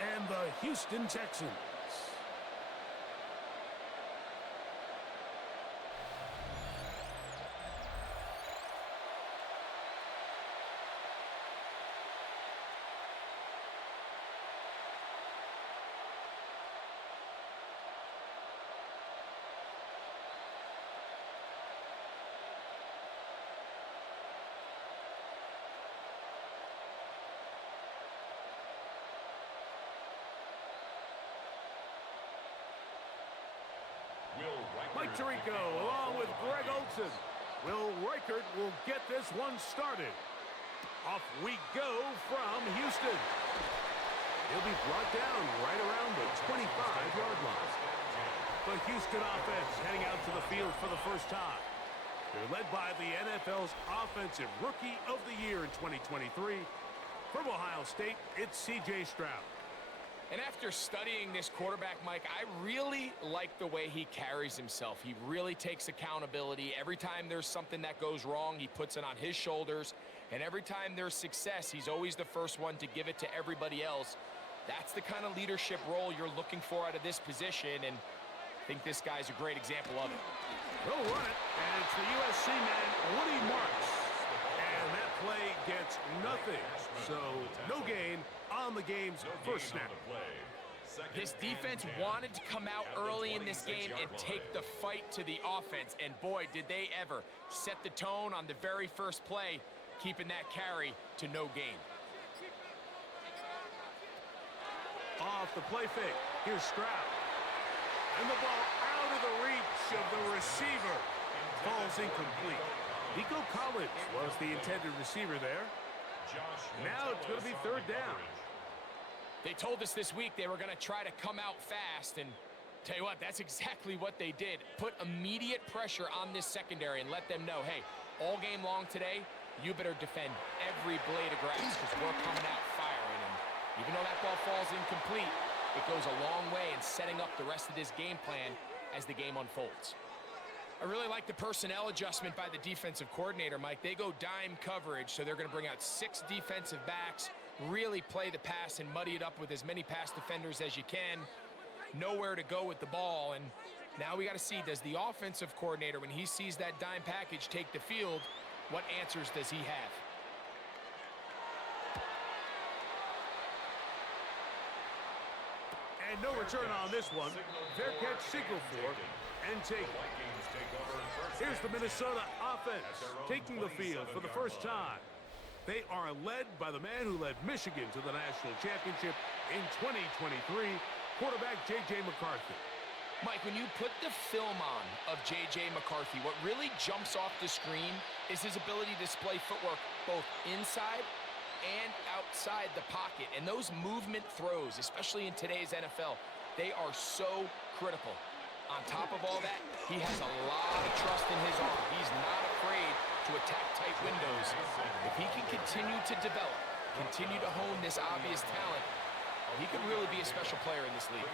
and the Houston Texans. Mike Tirico along with Greg Olsen. Will Reichert will get this one started. Off we go from Houston. He'll be brought down right around the 25-yard line. The Houston offense heading out to the field for the first time. They're led by the NFL's Offensive Rookie of the Year in 2023. From Ohio State, it's C.J. Stroud. And after studying this quarterback, Mike, I really like the way he carries himself. He really takes accountability. Every time there's something that goes wrong, he puts it on his shoulders. And every time there's success, he's always the first one to give it to everybody else. That's the kind of leadership role you're looking for out of this position, and I think this guy's a great example of it. He'll run it, and it's the USC man, Woody Marks. And that play gets nothing. So no gain on the game's first snap. This defense wanted to come out early in this game and take the fight to the offense. And boy, did they ever set the tone on the very first play, keeping that carry to no gain. Off the play fake, here's Stroud. And the ball out of the reach of the receiver. Falls incomplete. Nico Collins was the intended receiver there. Now it's going to be third down. They told us this week they were going to try to come out fast, and tell you what, that's exactly what they did. Put immediate pressure on this secondary and let them know, hey, all game long today, you better defend every blade of grass because we're coming out firing. And even though that ball falls incomplete, it goes a long way in setting up the rest of this game plan as the game unfolds. I really like the personnel adjustment by the defensive coordinator, Mike. They go dime coverage, so they're going to bring out 6 defensive backs, really play the pass and muddy it up with as many pass defenders as you can. Nowhere to go with the ball, and now we got to see, does the offensive coordinator, when he sees that dime package take the field, what answers does he have? And no return on this one. Fair catch signal for and take. Here's the Minnesota offense taking the field for the first time. They are led by the man who led Michigan to the national championship in 2023, quarterback J.J. McCarthy. Mike, when you put the film on of J.J. McCarthy, what really jumps off the screen is his ability to display footwork both inside and outside the pocket. And those movement throws, especially in today's NFL, they are so critical. On top of all that, he has a lot of trust in his arm. He's not afraid to attack tight windows. If he can continue to develop, continue to hone this obvious talent, he could really be a special player in this league.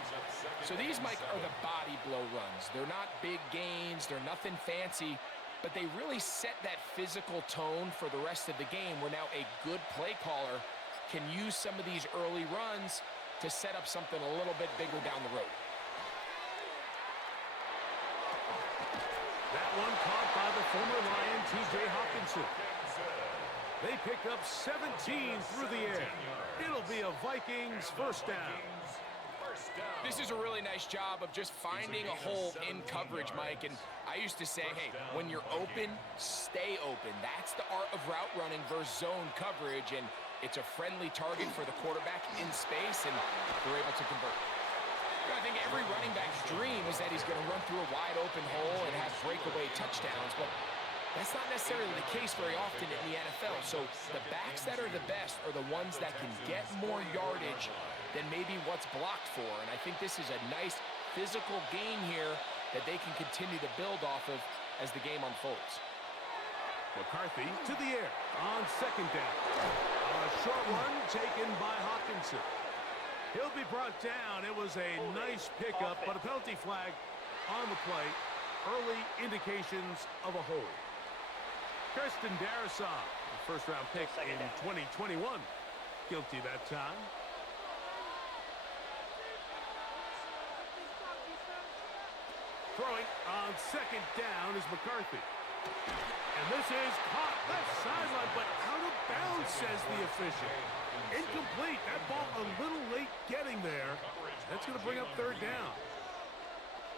So these, Mike, are the body blow runs. They're not big gains. They're nothing fancy, but they really set that physical tone for the rest of the game where now a good play caller can use some of these early runs to set up something a little bit bigger down the road. That one caught by the former Lion, T.J. Hockenson. They pick up 17 through the air. It'll be a Vikings first down. This is a really nice job of just finding a hole in coverage, Mike. And I used to say, hey, when you're open, stay open. That's the art of route running versus zone coverage. And it's a friendly target for the quarterback in space, and they're able to convert. I think every running back's dream is that he's going to run through a wide open hole and have breakaway touchdowns, but that's not necessarily the case very often in the NFL. So the backs that are the best are the ones that can get more yardage than maybe what's blocked for. And I think this is a nice physical gain here that they can continue to build off of as the game unfolds. McCarthy to the air on second down. A short one taken by Hockenson. He'll be brought down. It was a nice pickup, but a penalty flag on the play. Early indications of a hold. Kirsten Darrisaw, the first-round pick in 2021. Guilty that time. Throwing on second down is McCarthy. And this is caught left sideline, but out of bounds, says the official. Incomplete. That ball a little late getting there. That's going to bring up third down.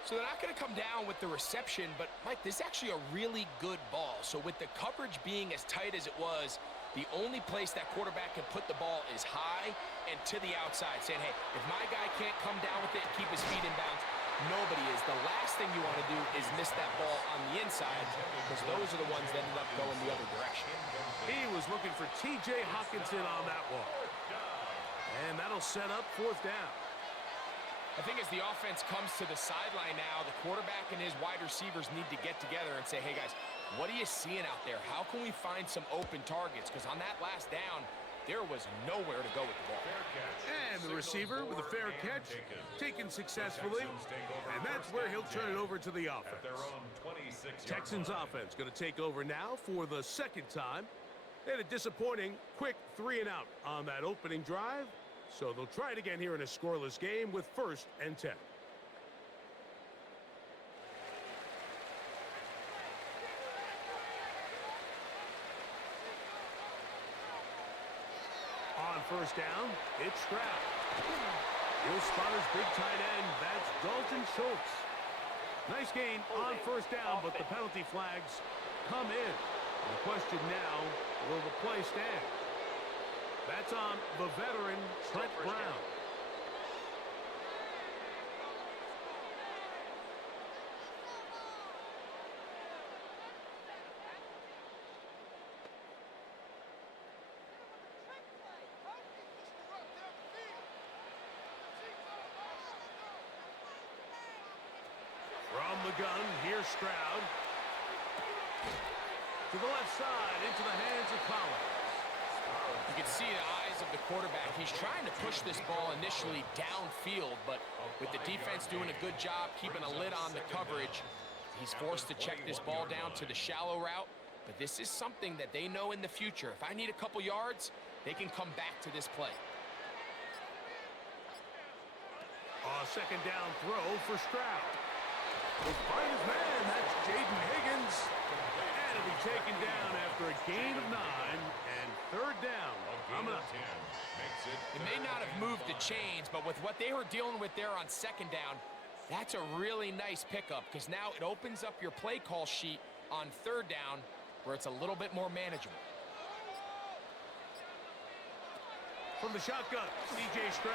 So they're not going to come down with the reception, but, Mike, this is actually a really good ball. So with the coverage being as tight as it was, the only place that quarterback can put the ball is high and to the outside, saying, hey, if my guy can't come down with it and keep his feet in bounds, nobody is. The last thing you want to do is miss that ball on the inside, because those are the ones that ended up going the other direction. He was looking for T.J. Hockenson on that one. And that'll set up fourth down. I think as the offense comes to the sideline now, the quarterback and his wide receivers need to get together and say, hey, guys, what are you seeing out there? How can we find some open targets? Because on that last down, there was nowhere to go with the ball. And the receiver with a fair catch, taken successfully, and that's where he'll turn it over to the offense. Texans offense going to take over now for the second time. They had a disappointing quick 3-and-out on that opening drive. So they'll try it again here in a scoreless game with 1st and 10. On first down, it's Stroud. He'll spot his big tight end. That's Dalton Schultz. Nice gain on first down, but the penalty flags come in. The question now, will the play stand? That's on the veteran, Trent Brown. From the gun, here's Stroud. To the left side, into the hands of Collins. You can see the eyes of the quarterback. He's trying to push this ball initially downfield, but with the defense doing a good job keeping a lid on the coverage, he's forced to check this ball down to the shallow route. But this is something that they know in the future. If I need a couple yards, they can come back to this play. Second down throw for Stroud. He'll find his man. That's Jaden Higgins. And he'll be taken down after a gain of 9 and third down. It may not have moved the chains, but with what they were dealing with there on second down, that's a really nice pickup, because now it opens up your play call sheet on third down where it's a little bit more manageable. From the shotgun, C.J. Stroud.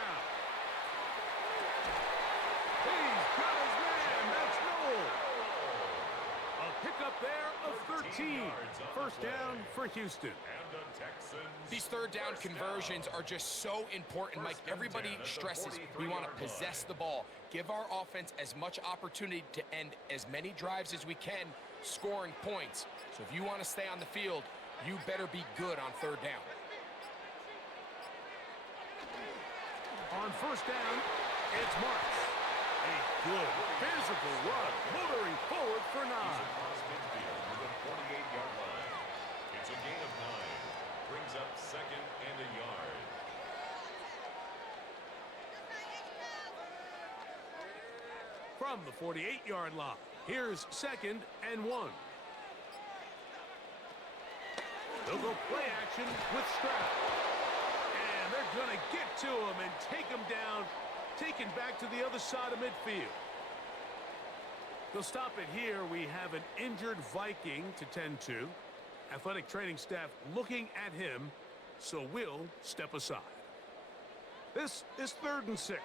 He's got his man. That's Noel. A pickup there of 13. First down for Houston. These third down conversions are just so important, Mike. Everybody stresses we want to possess the ball, give our offense as much opportunity to end as many drives as we can, scoring points. So if you want to stay on the field, you better be good on third down. On first down, it's Marks. A good physical run, motoring forward for 9. It's a gain of 9. Brings up second and a yard. From the 48-yard line, here's 2nd and 1. They'll go play action with Stroud. And they're going to get to him and take him down, taken back to the other side of midfield. They'll stop it here. We have an injured Viking to tend to. Athletic training staff looking at him, so we'll step aside. This is 3rd and 6.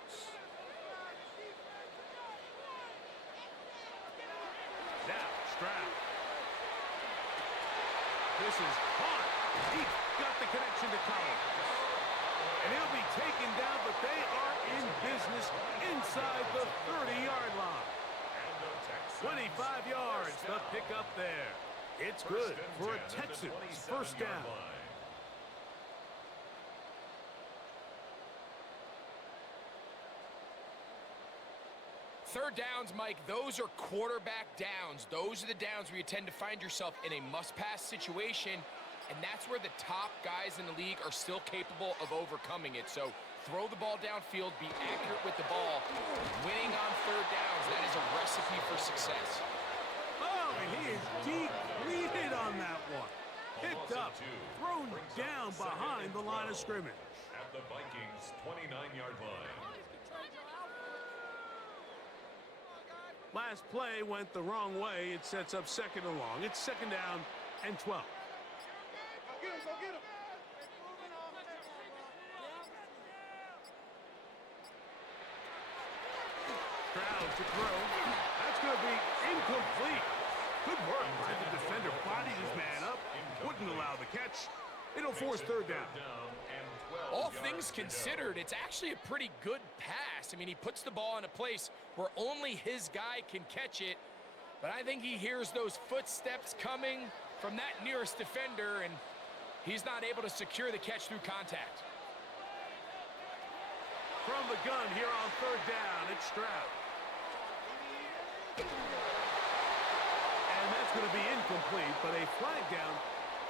Now, Stroud. This is hard. He got the connection to Collins. And he'll be taken down, but they are in business inside the 30-yard line. 25 yards, the pickup there. It's good for a Texans first down. Third downs, Mike, those are quarterback downs. Those are the downs where you tend to find yourself in a must-pass situation, and that's where the top guys in the league are still capable of overcoming it. So throw the ball downfield, be accurate with the ball. Winning on third downs, that is a recipe for success. Oh, he is depleted on that one. Picked up, thrown down behind the line of scrimmage. At the Vikings' 29-yard line. Last play went the wrong way. It sets up second and long. It's second down and 12. Stroud to throw. That's going to be incomplete. Good work by the defender. Bodied his man up. Wouldn't allow the catch. It'll force third down. All things considered, it's actually a pretty good pass. I mean, he puts the ball in a place where only his guy can catch it. But I think he hears those footsteps coming from that nearest defender, and he's not able to secure the catch through contact. From the gun here on third down, it's Stroud. And that's going to be incomplete, but a flag down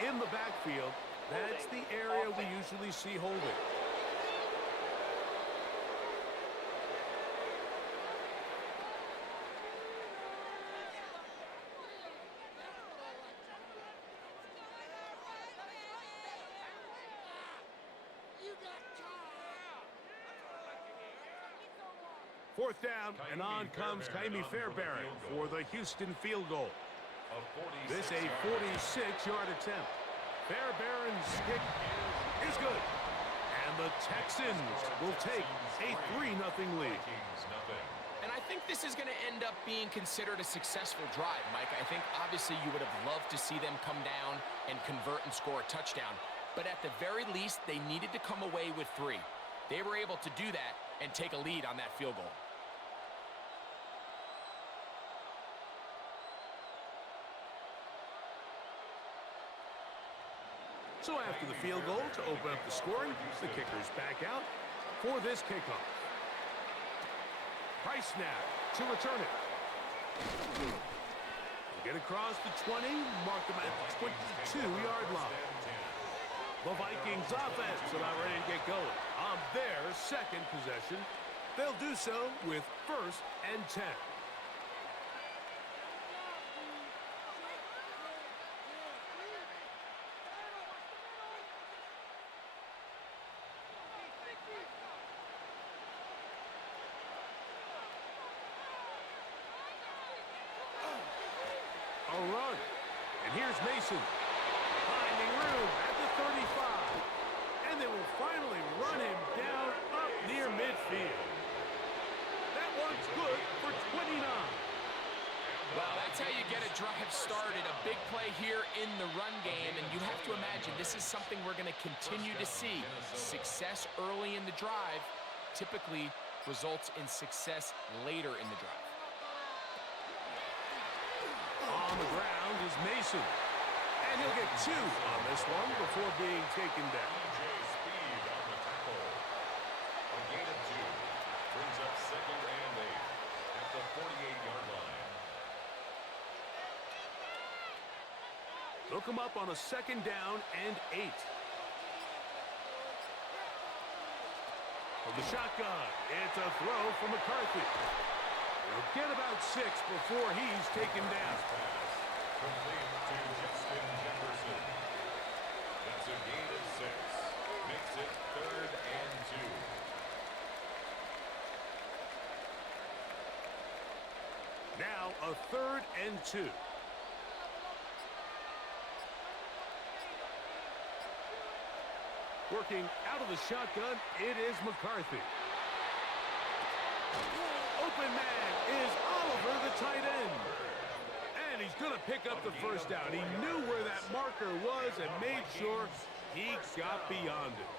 in the backfield. That's the area we usually see holding. Fourth down, and on comes Kaimi Fairbairn for the Houston field goal. This a 46-yard attempt. Fairbairn's kick is good. And the Texans will take a 3-0 lead. And I think this is going to end up being considered a successful drive, Mike. I think obviously you would have loved to see them come down and convert and score a touchdown. But at the very least, they needed to come away with 3. They were able to do that and take a lead on that field goal. So after the field goal to open up the scoring, the kicker's back out for this kickoff. Price snap to return it. Get across the 20, mark them at the 22-yard line. The Vikings offense about ready to get going on their second possession. They'll do so with 1st and 10. A run. And here's Mason. Finding room at the 35. And they will finally run him down up near midfield. That one's good for 29. Well, that's how you get a drive started. A big play here in the run game, and you have to imagine this is something we're going to continue to see. Success early in the drive typically results in success later in the drive. On the ground is Mason. And he'll get 2 on this one before being taken down. Speed on the tackle. A gain of 2 brings up 2nd and 8 at the 48-yard line. They'll come up on a 2nd down and 8. From the shotgun, it's a throw from McCarthy. He'll get about 6 before he's taken down. Complete to Justin Jefferson. That's a gain of 6. Makes it 3rd and 2. Now a 3rd and 2. Working out of the shotgun, it is McCarthy. Open man is Oliver, the tight end. And he's going to pick up the first down. He knew where that marker was and made sure he got beyond it.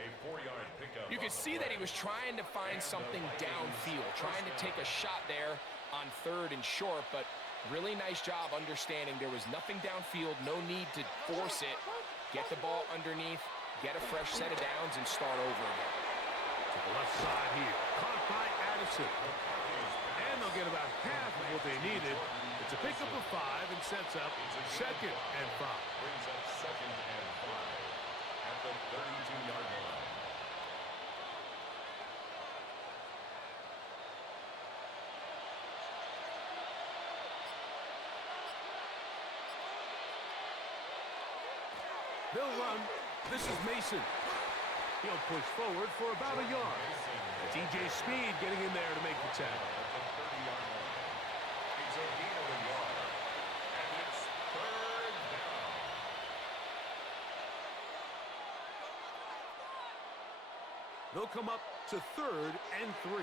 A 4-yard pickup. You could see that he was trying to find something downfield, trying to take a shot there on 3rd and short, but really nice job understanding there was nothing downfield, no need to force it. Get the ball underneath, get a fresh set of downs, and start over again. To the left side here, caught by Addison. And they'll get about half of what they needed. It's a pickup of 5 and sets up 2nd and 5. Brings up 2nd and 5 at the 32-yard line. They'll run. This is Mason. He'll push forward for about a yard. T.J. Speed getting in there to make the tackle. At the 30-yard line. It's a gain of a yard. And it's third down. They'll come up to 3rd and 3.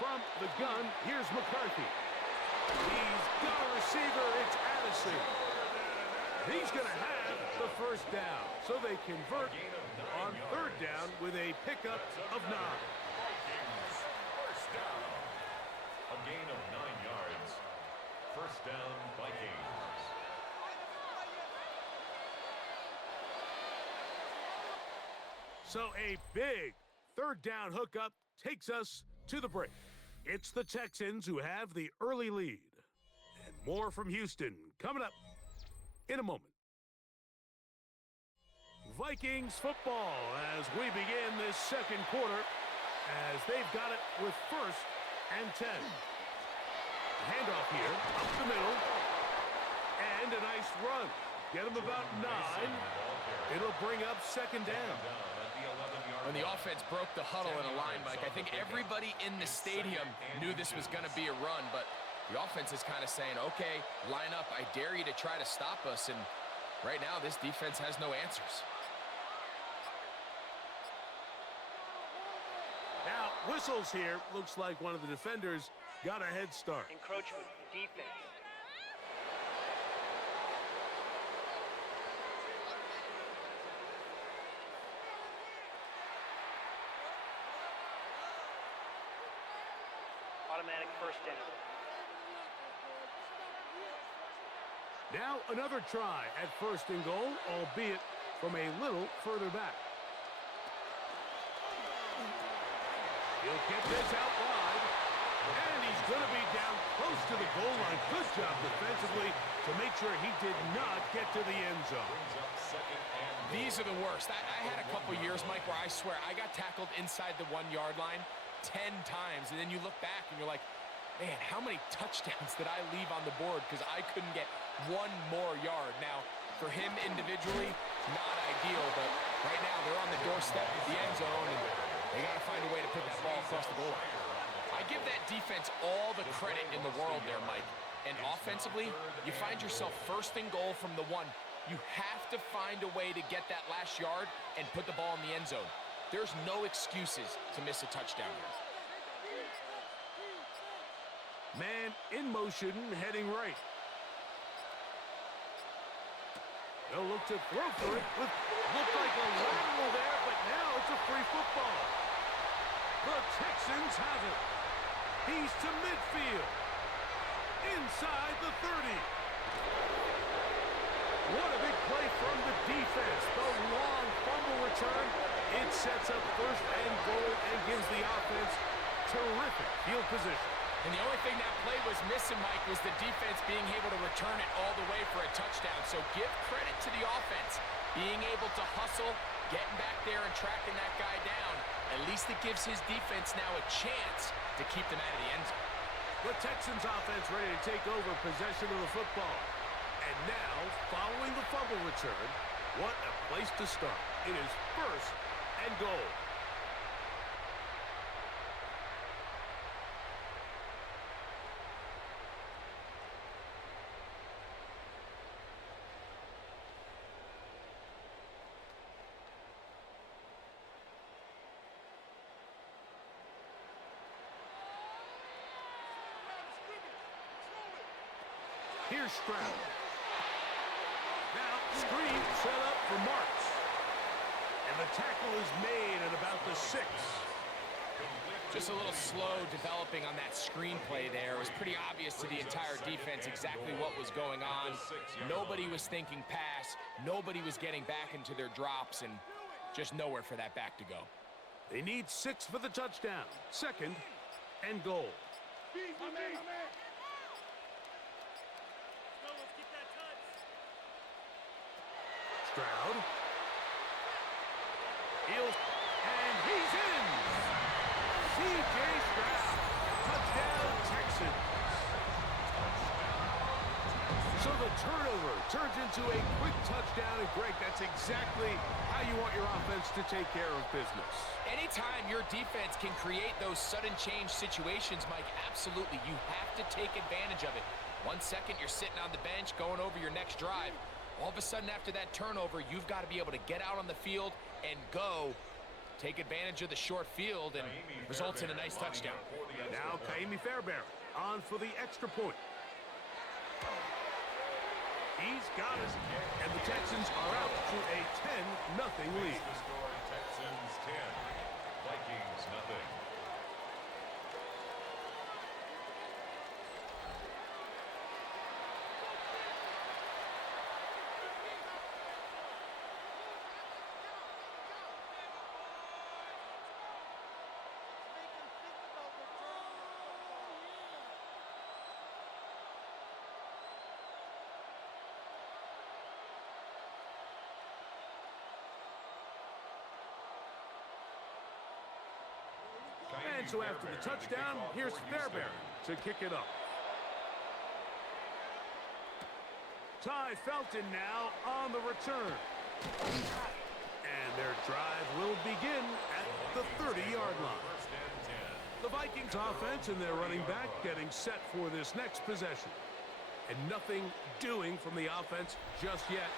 From the gun, here's McCarthy. He's got a receiver. It's Addison. He's going to have the first down. So they convert on 3rd down with a pickup of 9. Vikings, first down. A gain of 9 yards. First down, Vikings. So a big 3rd down hookup takes us to the break. It's the Texans who have the early lead. And more from Houston coming up in a moment. Vikings football as we begin this second quarter as they've got it with 1st and 10. Handoff here, up the middle, and a nice run. Get them about 9. It'll bring up 2nd down. When the offense broke the huddle in a line, Mike, I think everybody in the stadium knew this was going to be a run, but the offense is kind of saying, okay, line up. I dare you to try to stop us, and right now this defense has no answers. Now, whistles here. Looks like one of the defenders got a head start. Encroachment, defense. Automatic first down. Now another try at 1st and goal, albeit from a little further back. He'll get this out wide, and he's going to be down close to the goal line. Good job defensively to make sure he did not get to the end zone. These are the worst. I had a couple years, Mike, where I swear I got tackled inside the 1-yard line 10 times, and then you look back and you're like, man, how many touchdowns did I leave on the board because I couldn't get one more yard? Now, for him individually, not ideal, but right now they're on the doorstep of the end zone, and they got to find a way to put that ball across the goal line. I give that defense all the credit in the world there, Mike. And offensively, you find yourself 1st and goal from the 1. You have to find a way to get that last yard and put the ball in the end zone. There's no excuses to miss a touchdown here. Man in motion, heading right. They'll look to throw for it. Looked like a lateral there, but now it's a free football. The Texans have it. He's to midfield. Inside the 30. What a big play from the defense. The long fumble return. It sets up 1st and goal and gives the offense terrific field position. And the only thing that play was missing, Mike, was the defense being able to return it all the way for a touchdown. So give credit to the offense. Being able to hustle, getting back there and tracking that guy down. At least it gives his defense now a chance to keep them out of the end zone. The Texans offense ready to take over possession of the football. And now, following the fumble return, what a place to start. It is 1st and goal. Here's Stroud. Now, screen set up for Marks. And the tackle is made at about the 6. Just a little slow developing on that screenplay there. It was pretty obvious to the entire defense exactly what was going on. Nobody was thinking pass. Nobody was getting back into their drops, and just nowhere for that back to go. They need 6 for the touchdown. 2nd and goal. Stroud. And he's in. C.J. Stroud. Touchdown, Texans. turnover turns into a quick touchdown, and Greg, that's exactly how you want your offense to take care of business. Anytime your defense can create those sudden change situations, Mike, absolutely, you have to take advantage of it. 1 second, you're sitting on the bench going over your next drive. All of a sudden, after that turnover, you've got to be able to get out on the field and go. Take advantage of the short field, and results in a nice touchdown. Now, Kaimi Fairbairn on for the extra point. He's got it, and the Texans are out to a 10-0 lead. The score, Texans 10, Vikings nothing. And so after the touchdown, here's Fairbairn to kick it up. Ty Felton now on the return. And their drive will begin at the 30-yard line. The Vikings offense and their running back getting set for this next possession. And nothing doing from the offense just yet.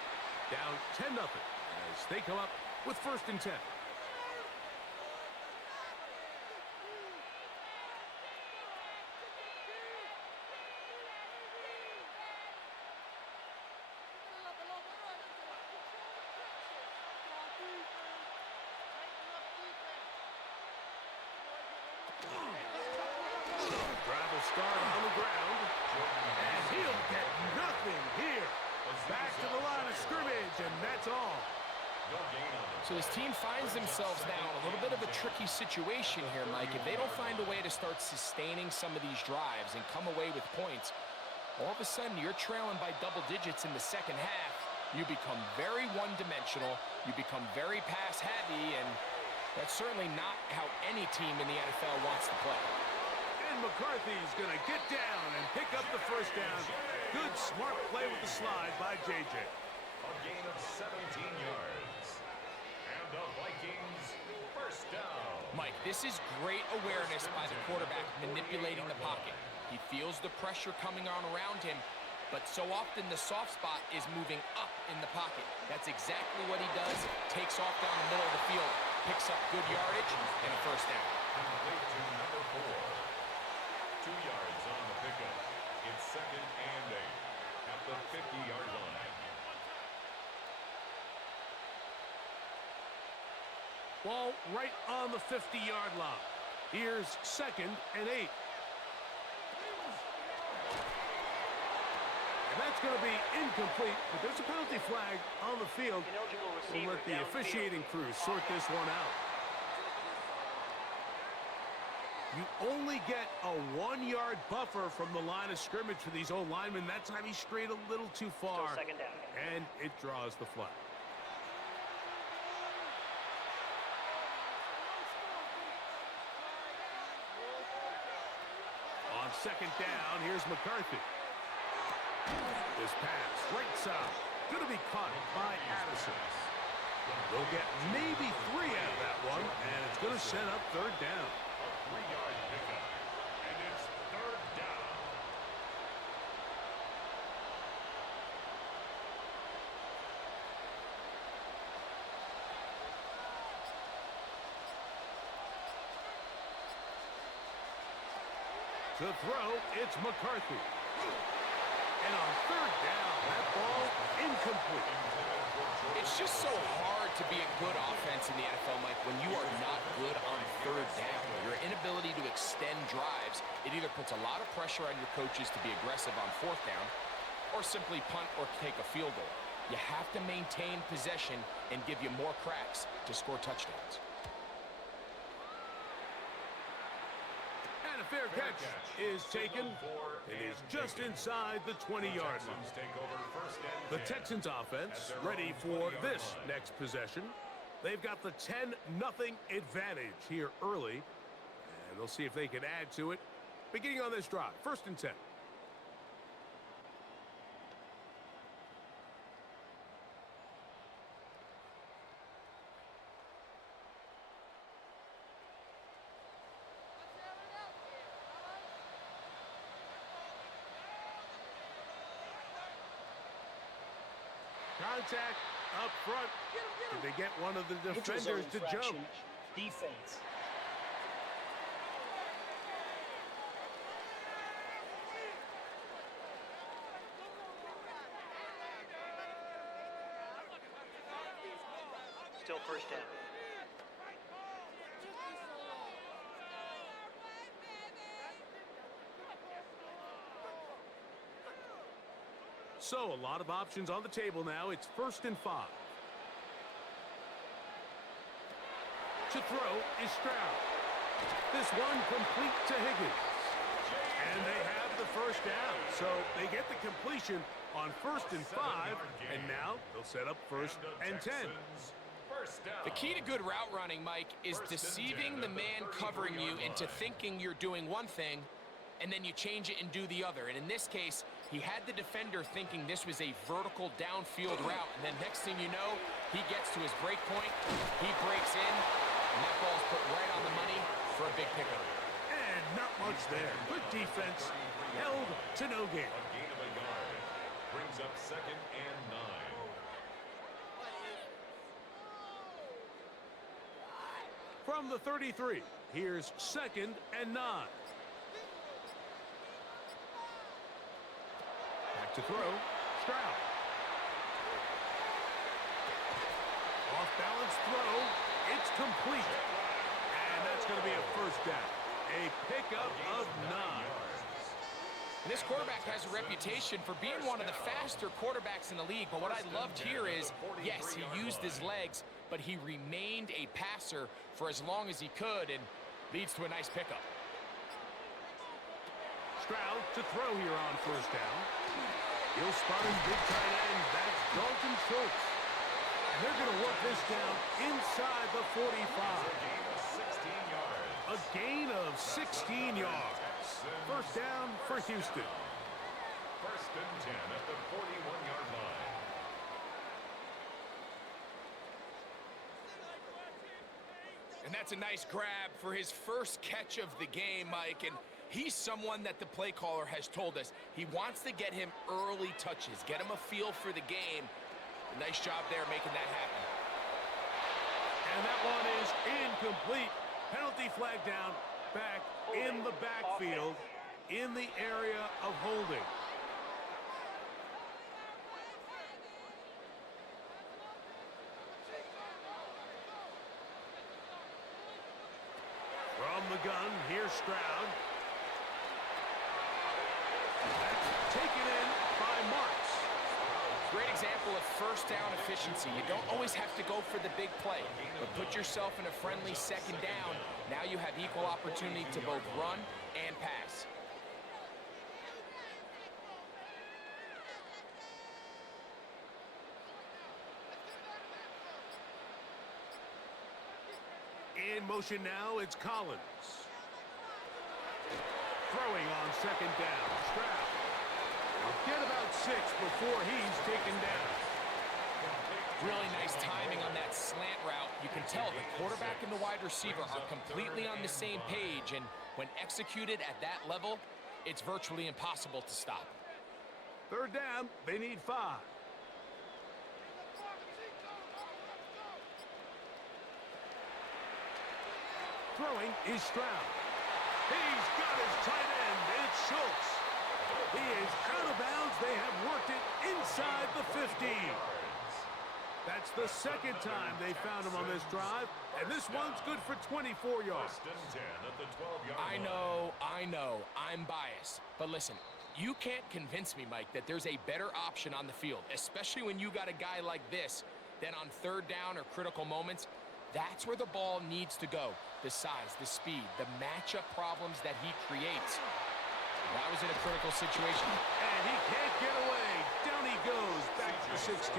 Down 10-0 as they come up with 1st and 10. Drive will start on the ground, and he'll get nothing here. Back to the line of scrimmage, and that's all. So this team finds themselves now in a little bit of a tricky situation here, Mike. If they don't find a way to start sustaining some of these drives and come away with points, all of a sudden you're trailing by double digits in the second half. You become very one-dimensional. You become very pass-heavy, and that's certainly not how any team in the NFL wants to play. And McCarthy's going to get down and pick up the 1st down. Good, smart play with the slide by J.J. A gain of 17 yards. And the Vikings 1st down. Mike, this is great awareness by the quarterback manipulating the pocket. He feels the pressure coming on around him, but so often the soft spot is moving up in the pocket. That's exactly what he does. Takes off down the middle of the field, picks up good yardage, and a 1st down. Complete to number 4. 2 yards on the pickup. It's 2nd and 8 at the 50-yard line. Ball right on the 50-yard line. Here's 2nd and 8. And that's going to be incomplete, but there's a penalty flag on the field. Ineligible receiver We'll let the downfield. officiating crew sort this one out. You only get a 1-yard buffer from the line of scrimmage for these old linemen. That time he strayed a little too far, Still 2nd down. and it draws the flag. On 2nd down, here's McCarthy. This pass, right side, going to be caught by Addison. They'll get maybe 3 out of that one, and it's going to set up 3rd down. A 3-yard pickup. And it's 3rd down. To throw, it's McCarthy. And on 3rd down, that ball incomplete. It's just so hard to be a good offense in the NFL, Mike, when you are not good on 3rd down. Your inability to extend drives, it either puts a lot of pressure on your coaches to be aggressive on 4th down or simply punt or take a field goal. You have to maintain possession and give you more cracks to score touchdowns. And a fair catch is taken. It is just inside the 20-yard line. Texans take over 1st and 10. The Texans offense ready for this next possession. They've got the 10-0 advantage here early, and they'll see if they can add to it. Beginning on this drive, 1st and 10. contact up front. Did they get one of the Neutral zone defenders to infraction. jump? Defense. Still first down. So, a lot of options on the table now. It's 1st and 5. To throw is Stroud. This one complete to Higgins. And they have the first down. So, they get the completion on 1st and 5. And now they'll set up 1st and 10. The key to good route running, Mike, is deceiving the man covering you into thinking you're doing one thing, and then you change it and do the other. And in this case, he had the defender thinking this was a vertical downfield route, and then next thing you know, he gets to his break point, he breaks in, and that ball's put right on the money for a big pickup. And not much there. Good defense. Held to no gain. A gain of a yard. Brings up 2nd and 9. From the 33, here's 2nd and 9. Back to throw, Stroud. Off balance throw, it's complete. And that's going to be a first down. A pickup of 9. And this quarterback has a reputation for being one of the faster quarterbacks in the league, but what I loved here is, yes, he used his legs, but he remained a passer for as long as he could, and leads to a nice pickup. Stroud to throw here on 1st down. He'll spot his big tight end. That's Dalton Schultz. And they're going to work this down inside the 45. A gain of 16 yards. First down for Houston. 1st and 10 at the 41-yard line. And that's a nice grab for his first catch of the game, Mike. And he's someone that the play caller has told us he wants to get him early touches, get him a feel for the game. A nice job there making that happen. And that one is incomplete. Penalty flag down, back in the backfield, in the area of holding. From the gun, here's Stroud. That's taken in by Marks. Great example of first down efficiency. You don't always have to go for the big play, but put yourself in a friendly 2nd down. Now you have equal opportunity to both run and pass. In motion now, it's Collins. Throwing on 2nd down, Stroud. We'll get about 6 before he's taken down. Really nice timing on that slant route. You can tell the quarterback and the wide receiver are completely on the same page, and when executed at that level, it's virtually impossible to stop. 3rd down, they need 5. Throwing is Stroud. He's got his tight end. It's Schultz. He is out of bounds. They have worked it inside the 15. That's the 2nd time they found him on this drive, and this one's good for 24 yards. 1st and 10 at the 12-yard line. I know, I'm biased. But listen, you can't convince me, Mike, that there's a better option on the field, especially when you got a guy like this, then on 3rd down or critical moments, that's where the ball needs to go. The size, the speed, the matchup problems that he creates. That was in a critical situation. And he can't get away. Down he goes, back to the 16.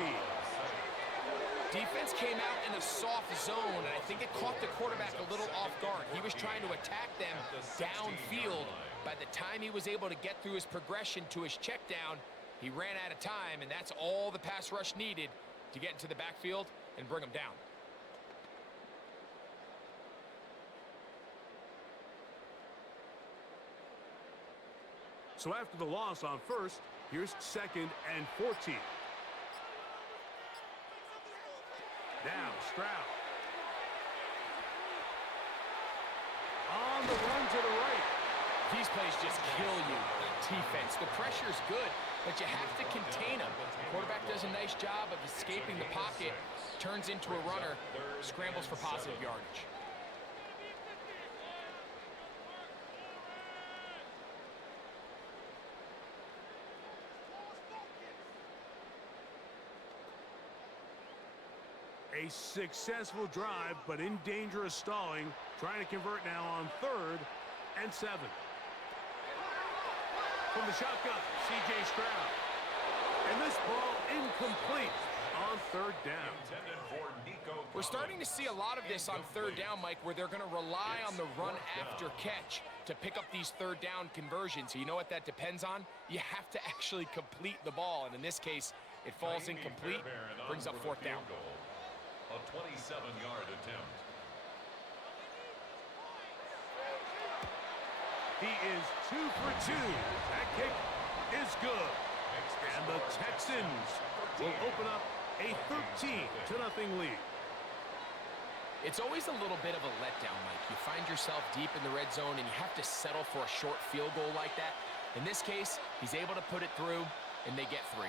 Defense came out in a soft zone, and I think it caught the quarterback a little off guard. He was trying to attack them downfield. By the time he was able to get through his progression to his check down, he ran out of time, and that's all the pass rush needed to get into the backfield and bring him down. So after the loss on 1st, here's 2nd and 14. Now Stroud. On the run to the right. These plays just kill you. Defense, the pressure's good, but you have to contain them. Quarterback does a nice job of escaping the pocket, turns into a runner, scrambles for positive yardage. A successful drive, but in danger of stalling. Trying to convert now on 3rd and 7. From the shotgun, C.J. Stroud. And this ball incomplete on 3rd down. We're starting to see a lot of this on 3rd down, Mike, where they're going to rely on the run after catch to pick up these 3rd down conversions. So you know what that depends on? You have to actually complete the ball, and in this case, it falls incomplete, brings up 4th down. A 27-yard attempt. He is 2 for 2. That kick is good. And the Texans will open up a 13-0 lead. It's always a little bit of a letdown, Mike. You find yourself deep in the red zone and you have to settle for a short field goal like that. In this case, he's able to put it through, and they get 3.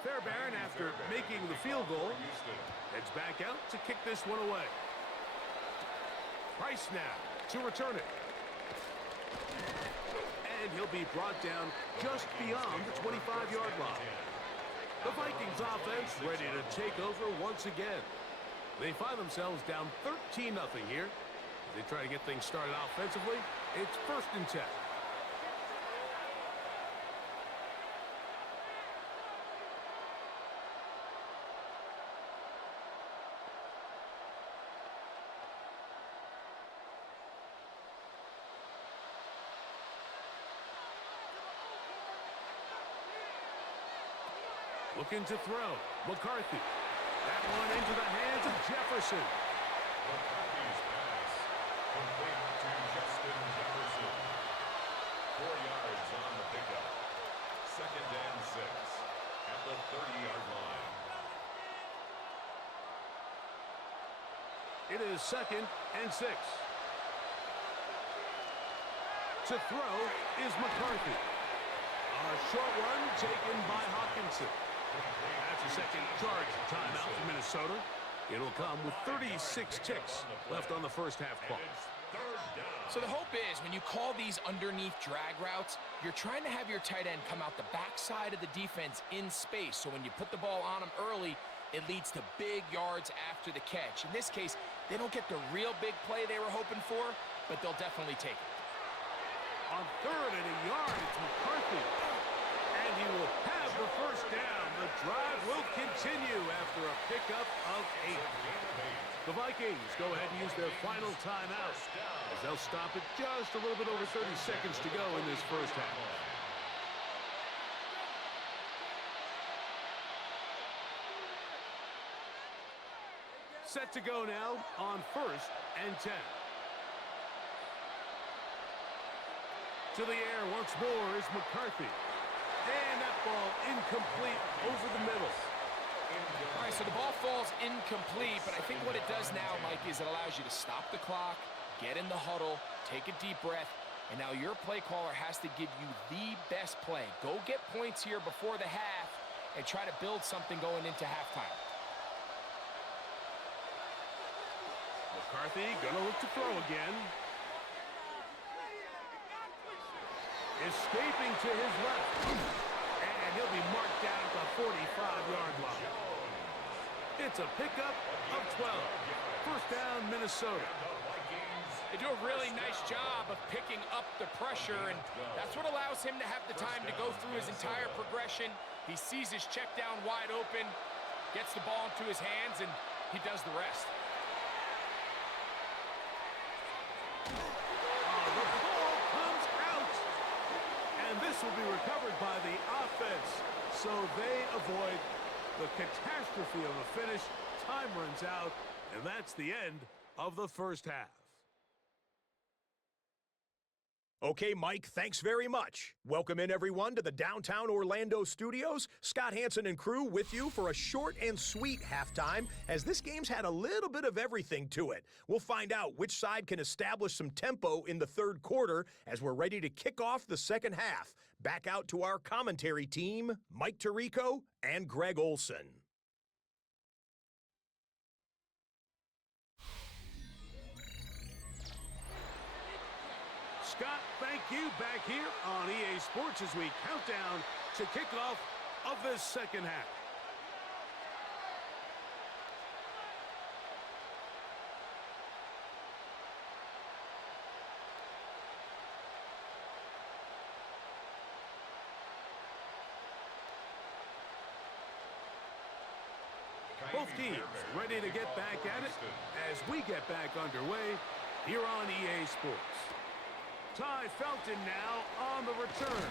Fairbairn, after making the field goal, heads back out to kick this one away. Price now to return it. And he'll be brought down just beyond the 25-yard line. The Vikings offense ready to take over once again. They find themselves down 13-0 here. As they try to get things started offensively, it's 1st and 10. Looking to throw. McCarthy. That one into the hands of Jefferson. McCarthy's pass complete to Justin Jefferson. 4 yards on the pickup. 2nd and 6 at the 30-yard line. It is 2nd and 6. To throw is McCarthy. A short one taken by Hockenson. That's a second charge timeout for Minnesota. It'll come with 36 ticks left on the first half clock. So the hope is when you call these underneath drag routes, you're trying to have your tight end come out the backside of the defense in space. So when you put the ball on him early, it leads to big yards after the catch. In this case, they don't get the real big play they were hoping for, but they'll definitely take it. On 3rd and a yard, it's McCarthy. And he will have the first down. The drive will continue after a pickup of 8. The Vikings go ahead and use their final timeout, as they'll stop it just a little bit over 30 seconds to go in this first half. Set to go now on 1st and 10. To the air once more is McCarthy. And that ball incomplete over the middle. All right, so the ball falls incomplete, but I think what it does now, Mike, is it allows you to stop the clock, get in the huddle, take a deep breath, and now your play caller has to give you the best play. Go get points here before the half and try to build something going into halftime. McCarthy gonna look to throw again. Escaping to his left. And he'll be marked down at the 45-yard line. It's a pickup of 12. First down, Minnesota. They do a really nice job of picking up the pressure, and that's what allows him to have the time to go through his entire progression. He sees his check down wide open, gets the ball into his hands, and he does the rest. The ball comes out. And this will be recovered by the offense. So they avoid the catastrophe of a finish. Time runs out, and that's the end of the first half. Okay, Mike, thanks very much. Welcome in, everyone, to the downtown Orlando studios. Scott Hansen and crew with you for a short and sweet halftime, as this game's had a little bit of everything to it. We'll find out which side can establish some tempo in the third quarter as we're ready to kick off the second half. Back out to our commentary team, Mike Tirico and Greg Olson. Scott, thank you. Back here on EA Sports as we count down to kickoff of this second half. Both teams ready to get back at it as we get back underway here on EA Sports. Ty Felton now on the return.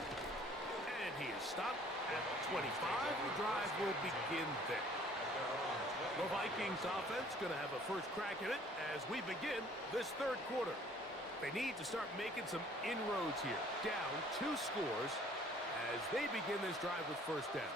And he is stopped at 25. The drive will begin there. The Vikings offense going to have a first crack at it as we begin this third quarter. They need to start making some inroads here. Down 2 scores as they begin this drive with first down.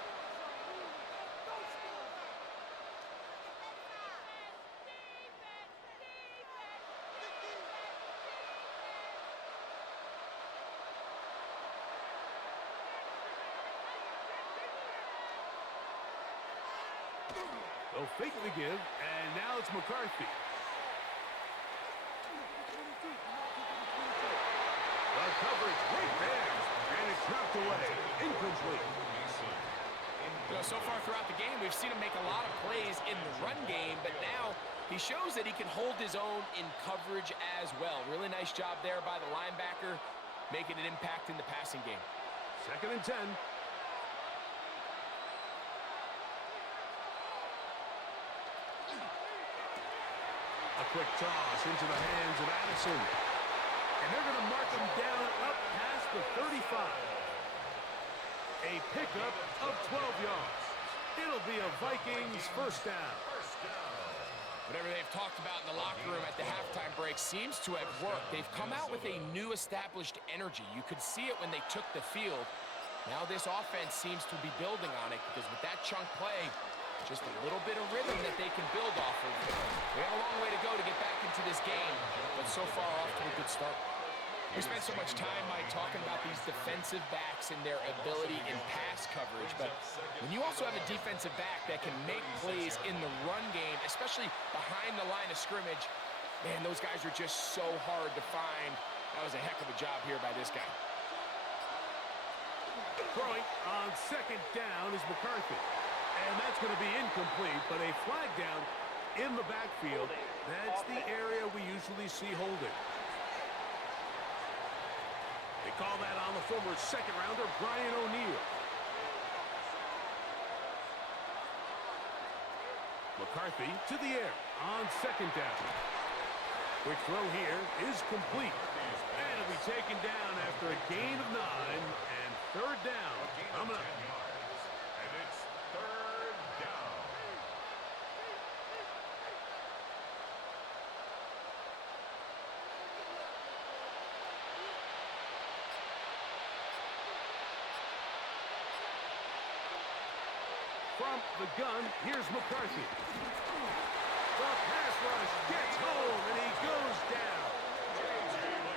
They'll fake the give, and now it's McCarthy. The coverage right there, and it's knocked away. Incomplete. So far throughout the game, we've seen him make a lot of plays in the run game, but now he shows that he can hold his own in coverage as well. Really nice job there by the linebacker, making an impact in the passing game. 2nd and 10. A quick toss into the hands of Addison. And they're going to mark him down up past the 35. A pickup of 12 yards. It'll be a Vikings first down. Whatever they've talked about in the locker room at the halftime break seems to have worked. They've come out with a new established energy. You could see it when they took the field. Now this offense seems to be building on it because with that chunk play, just a little bit of rhythm that they can build off of. We have a long way to go to get back into this game, but so far off to a good start. We spent so much time, Mike, talking about these defensive backs and their ability in pass coverage, but when you also have a defensive back that can make plays in the run game, especially behind the line of scrimmage, man, those guys are just so hard to find. That was a heck of a job here by this guy. Throwing on 2nd down is McCarthy. And that's going to be incomplete, but a flag down in the backfield. That's the area we usually see holding. They call that on the former second-rounder, Brian O'Neill. McCarthy to the air on 2nd down. Quick throw here is complete. And it'll be taken down after a gain of 9 and 3rd down. Coming up. And it's 3rd down. From the gun, here's McCarthy. The pass rush gets home, and he goes down.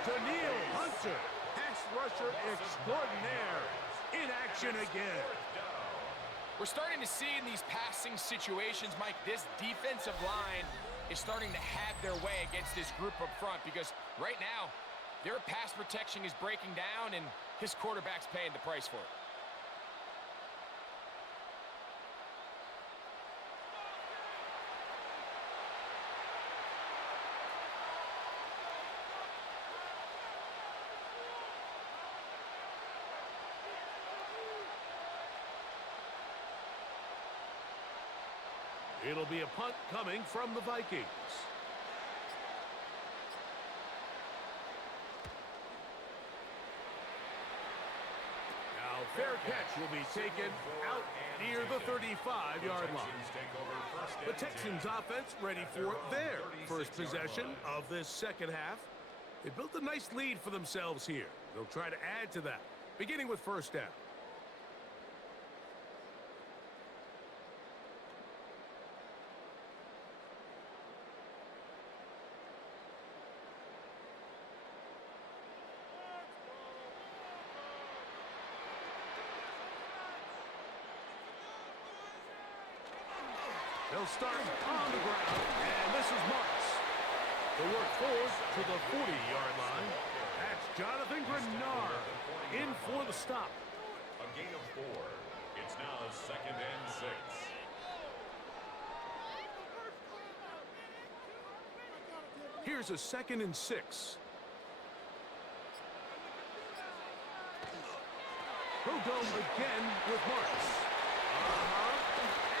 Daniil Hunter, pass rusher extraordinaire, in action again. We're starting to see in these passing situations, Mike, this defensive line is starting to have their way against this group up front because right now, their pass protection is breaking down, and his quarterback's paying the price for it. It'll be a punt coming from the Vikings. Now fair catch will be taken out near the 35-yard line. The Texans offense ready for their first possession of this second half. They built a nice lead for themselves here. They'll try to add to that, beginning with first down. They'll start on the ground, and this is Marks. They'll work forward to the 40-yard line. That's Jonathan Grenard in for the stop. A gain of 4. It's now 2nd and 6. Here's a 2nd and 6. They'll go again with Marks.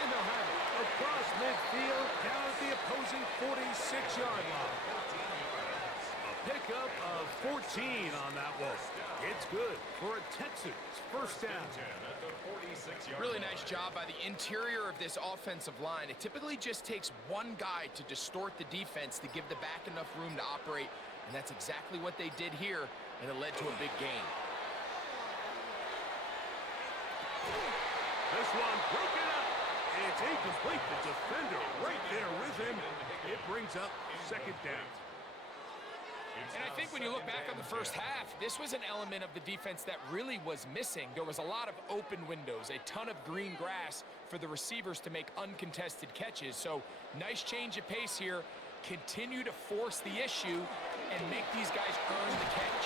And they'll have it across midfield down at the opposing 46-yard line. A pickup of 14 on that one. It's good for a Texans first down. Really nice job by the interior of this offensive line. It typically just takes one guy to distort the defense to give the back enough room to operate, and that's exactly what they did here, and it led to a big gain. This one broken up. It's incomplete. The defender right there with him. It brings up second down. And I think when you look back on the first half, this was an element of the defense that really was missing. There was a lot of open windows, a ton of green grass for the receivers to make uncontested catches. So nice change of pace here. Continue to force the issue and make these guys earn the catch.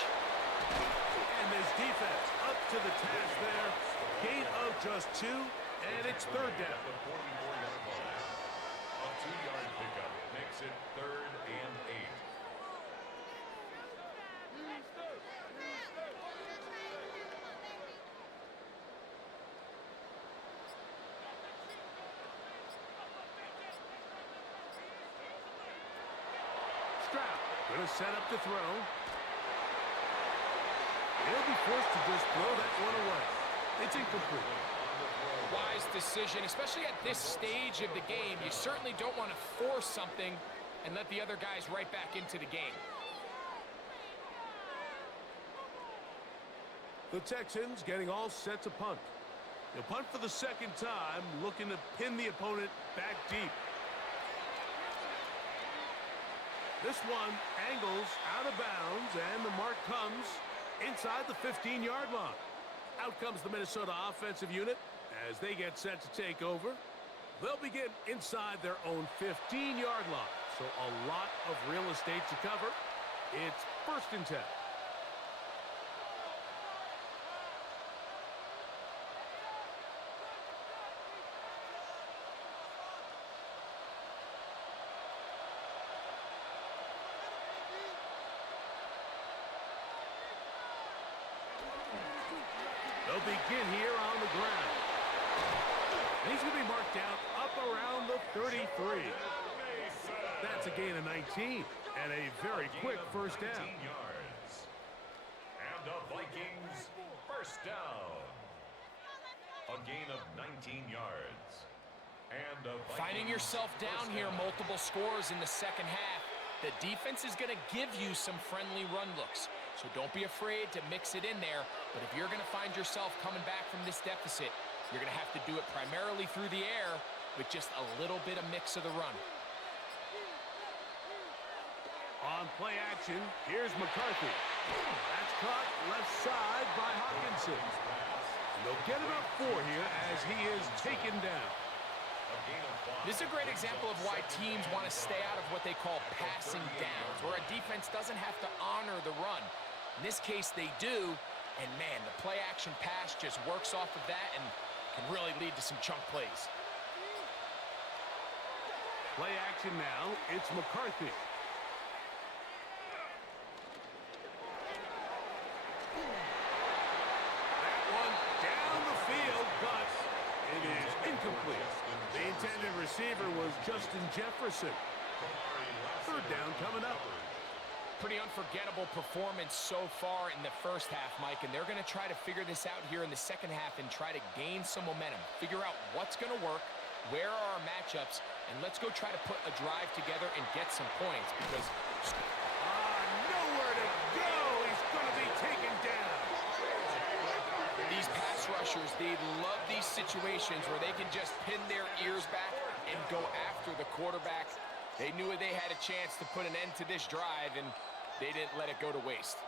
And this defense up to the task there. Gain of just 2, and it's third down. The 44-yard line. A 2-yard pickup makes it 3rd and 8. Stroud going to set up to throw. He'll be forced to just throw that one away. It's incomplete. Wise decision, especially at this stage of the game. You certainly don't want to force something and let the other guys right back into the game. The Texans getting all set to punt. They'll punt for the second time, looking to pin the opponent back deep. This one angles out of bounds, and the mark comes inside the 15-yard line. Out comes the Minnesota offensive unit as they get set to take over. They'll begin inside their own 15-yard line, so a lot of real estate to cover. It's 1st and 10. They'll begin here on the ground. And he's going to be marked down up around the 33. That's a gain of 19 and a very quick first down. Yards. And the Vikings first down. A gain of 19 yards. And the Vikings Finding yourself down here, multiple scores in the second half. The defense is going to give you some friendly run looks. So don't be afraid to mix it in there. But if you're going to find yourself coming back from this deficit, you're going to have to do it primarily through the air with just a little bit of mix of the run. On play action, here's McCarthy. That's caught left side by Hockenson. And they'll get about 4 here as he is taken down. This is a great example of why teams want to stay out of what they call passing downs, where a defense doesn't have to honor the run. In this case, they do, and man, the play-action pass just works off of that and can really lead to some chunk plays. Play action now, it's McCarthy. That one down the field, but it is incomplete. The intended receiver was Justin Jefferson. Third down coming up. Pretty unforgettable performance so far in the first half, Mike, and they're going to try to figure this out here in the second half and try to gain some momentum, figure out what's going to work, where are our matchups, and let's go try to put a drive together and get some points because... nowhere to go! He's going to be taken down! These pass rushers, they love these situations where they can just pin their ears back and go after the quarterback. They knew they had a chance to put an end to this drive, and they didn't let it go to waste.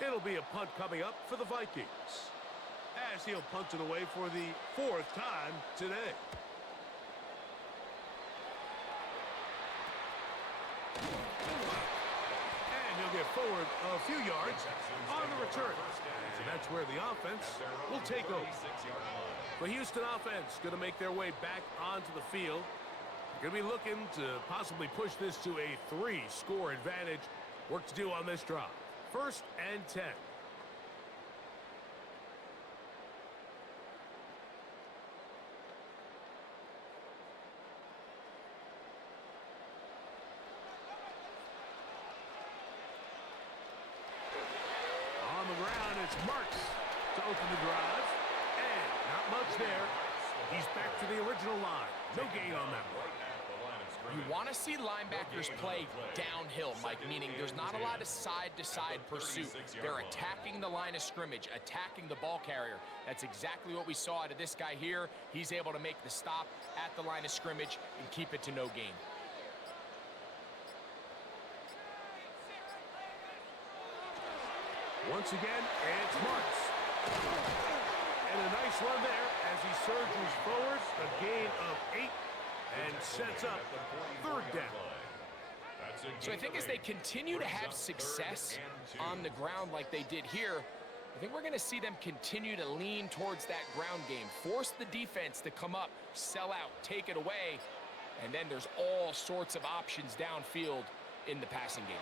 It'll be a punt coming up for the Vikings, as he'll punt it away for the 4th time today. And he'll get forward a few yards on the return. And that's where the offense will take over. The Houston offense going to make their way back onto the field. Going to be looking to possibly push this to a 3-score advantage. Work to do on this drive. 1st and 10. On the ground, it's Marks to open the drive. And not much there. He's back to the original line. No gain on that one. You want to see linebackers play downhill, Mike, meaning there's not a lot of side-to-side pursuit. They're attacking the line of scrimmage, attacking the ball carrier. That's exactly what we saw out of this guy here. He's able to make the stop at the line of scrimmage and keep it to no gain. Once again, it's Marks. And a nice run there as he surges forward, a gain of 8. And sets up 3rd down. So I think as they continue to have success on the ground like they did here, I think we're going to see them continue to lean towards that ground game, force the defense to come up, sell out, take it away, and then there's all sorts of options downfield in the passing game.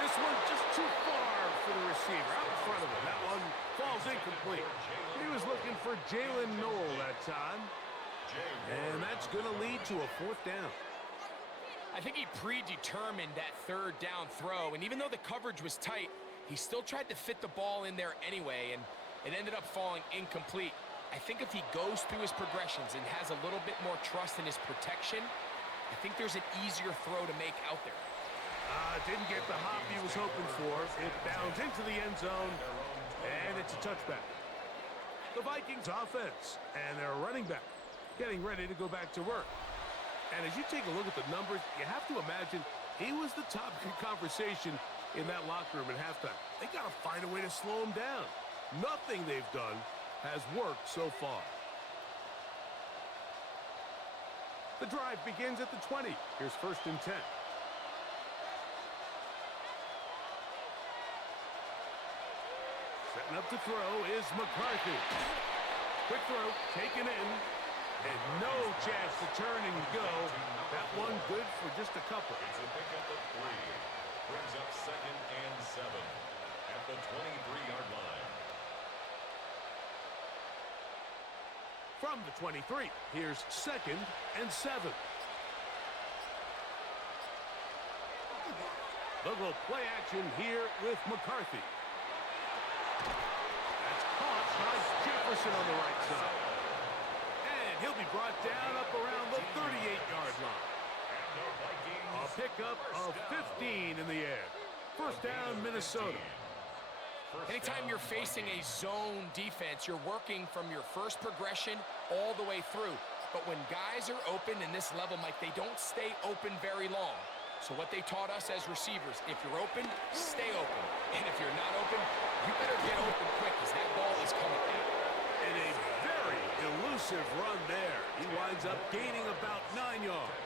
This one just too far for the receiver, out in front of him. That one falls incomplete. He was looking for Jalen Noel that time. And that's going to lead to a 4th down. I think he predetermined that 3rd down throw, and even though the coverage was tight, he still tried to fit the ball in there anyway, and it ended up falling incomplete. I think if he goes through his progressions and has a little bit more trust in his protection, I think there's an easier throw to make out there. Didn't get the hop he was hoping for. It bounds into the end zone, and it's a touchback. The Vikings offense and their running back getting ready to go back to work. And as you take a look at the numbers, you have to imagine he was the topic of conversation in that locker room at halftime. They got to find a way to slow him down. Nothing they've done has worked so far. The drive begins at the 20. Here's 1st and 10. Setting up to throw is McCarthy. Quick throw, taken in, and no chance to turn and go. That one good for just a couple. It's a pickup of 3. Brings up 2nd and 7 at the 23-yard line. From the 23, here's 2nd and 7. They'll go play action here with McCarthy. That's caught by Jefferson on the right side. And he'll be brought down up around the 38-yard line. A pickup of 15 in the air. 1st down, Minnesota. Anytime you're facing a zone defense, you're working from your first progression all the way through. But when guys are open in this level, Mike, they don't stay open very long. So what they taught us as receivers, if you're open, stay open. And if you're not open, you better get open quick because that ball is coming out. And a very elusive run there. He winds up gaining about 9 yards.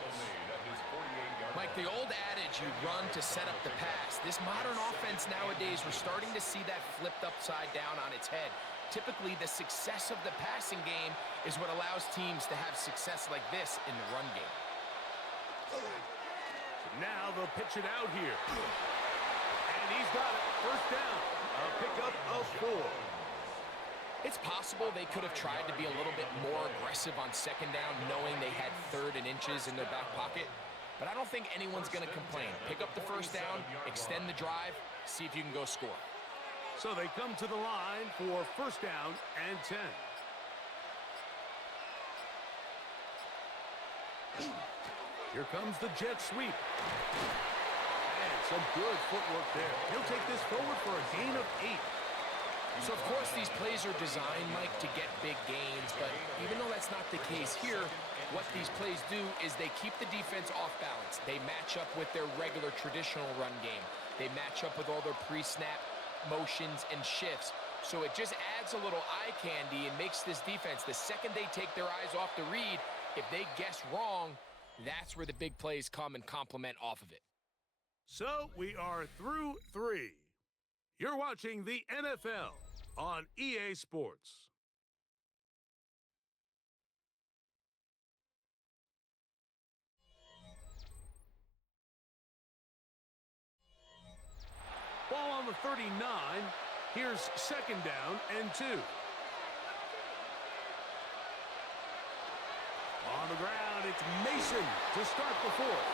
Mike, the old adage, you run to set up the pass. This modern offense nowadays, we're starting to see that flipped upside down on its head. Typically, the success of the passing game is what allows teams to have success like this in the run game. Now they'll pitch it out here. And he's got it. First down. A pickup of 4. It's possible they could have tried to be a little bit more aggressive on second down, knowing they had 3rd and inches in their back pocket. But I don't think anyone's going to complain. Pick up the first down, extend the drive, see if you can go score. So they come to the line for first down and 10. Here comes the jet sweep. And some good footwork there. He'll take this forward for a gain of 8. So, of course, these plays are designed, Mike, to get big gains. But even though that's not the case here, what these plays do is they keep the defense off balance. They match up with their regular traditional run game. They match up with all their pre-snap motions and shifts. So it just adds a little eye candy and makes this defense, the second they take their eyes off the read, if they guess wrong, that's where the big plays come and complement off of it. So we are through 3. You're watching the NFL on EA Sports. Ball on the 39. Here's second down and 2. On the ground, it's Mason to start the 4th.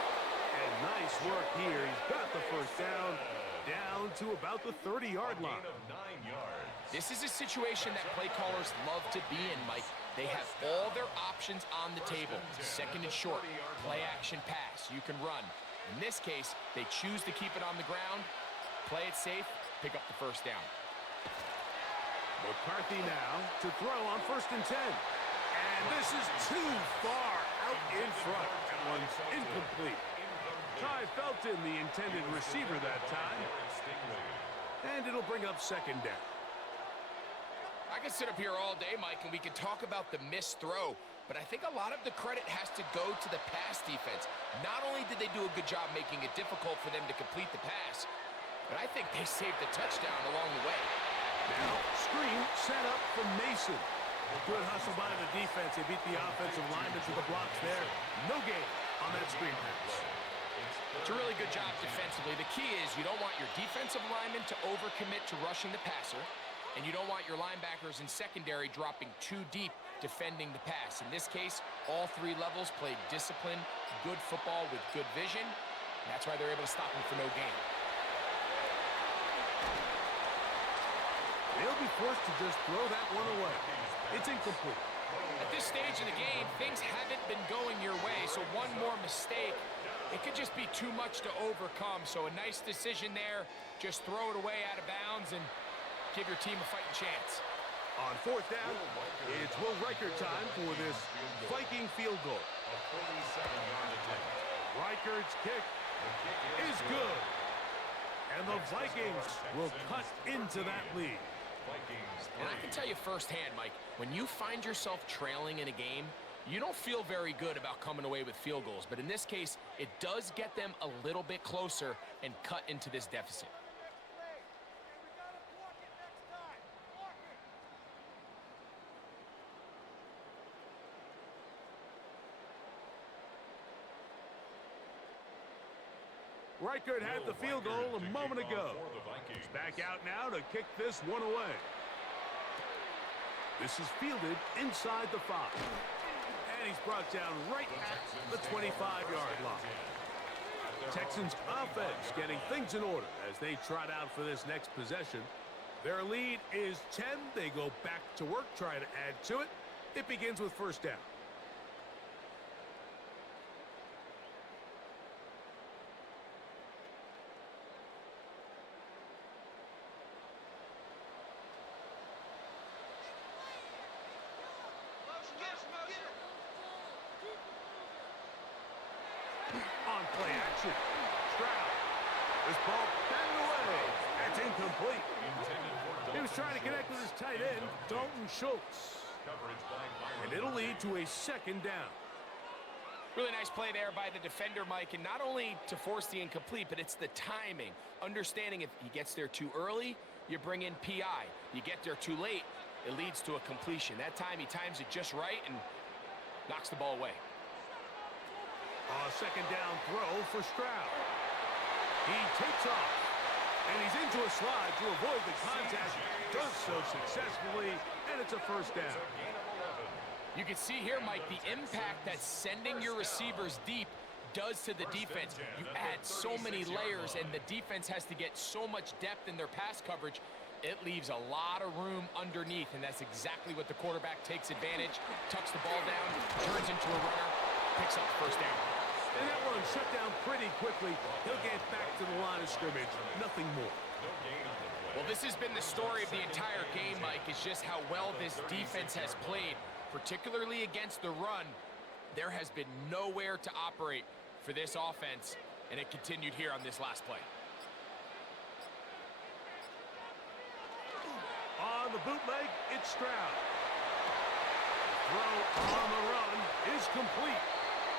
And nice work here. He's got the first down to about the 30-yard line. This is a situation that play callers love to be in, Mike. They have all their options on the table. Second and short, play action pass. You can run. In this case, they choose to keep it on the ground, play it safe, pick up the first down. McCarthy now to throw on first and 10. And this is too far out in front. That one's incomplete. Ty Felton, the intended receiver that time. And it'll bring up second down. I could sit up here all day, Mike, and we could talk about the missed throw, but I think a lot of the credit has to go to the pass defense. Not only did they do a good job making it difficult for them to complete the pass, but I think they saved the touchdown along the way. Now, screen set up from Mason. Good hustle by the defense. They beat the offensive lineman to the blocks there. No gain on that screen pass. It's a really good job defensively. The key is you don't want your defensive linemen to overcommit to rushing the passer, and you don't want your linebackers in secondary dropping too deep defending the pass. In this case, all 3 levels played disciplined, good football with good vision. That's why they're able to stop him for no gain. They'll be forced to just throw that one away. It's incomplete. At this stage in the game, things haven't been going your way, so one more mistake, it could just be too much to overcome. So a nice decision there. Just throw it away out of bounds and give your team a fighting chance. On fourth down, it's Will Reichert time for this Viking field goal. Reichert's kick is good. And the Vikings will cut into that lead. And I can tell you firsthand, Mike, when you find yourself trailing in a game, you don't feel very good about coming away with field goals. But in this case, it does get them a little bit closer and cut into this deficit. Reichert had the field goal a moment ago. He's back out now to kick this one away. This is fielded inside the 5. And he's brought down right at the 25-yard line. Texans offense getting things in order as they trot out for this next possession. Their lead is 10. They go back to work, try to add to it. It begins with first down. On play action, Stroud. This ball batted away. That's incomplete. He was trying to connect with his tight end, Dalton Schultz. And it'll lead to a second down. Really nice play there by the defender, Mike, and not only to force the incomplete, but it's the timing. Understanding if he gets there too early, you bring in PI. You get there too late, it leads to a completion. That time he times it just right and knocks the ball away. A second down throw for Stroud. He takes off, and he's into a slide to avoid the contact. Does so successfully, and it's a first down. You can see here, Mike, the impact that sending your receivers deep does to the defense. You add so many layers, and the defense has to get so much depth in their pass coverage. It leaves a lot of room underneath, and that's exactly what the quarterback takes advantage. Tucks the ball down, turns into a runner, picks up first down. And that one shut down pretty quickly. He'll get back to the line of scrimmage. Nothing more. Well, this has been the story of the entire game, Mike, is just how well this defense has played, particularly against the run. There has been nowhere to operate for this offense, and it continued here on this last play. On the bootleg, it's Stroud. Throw on the run is complete.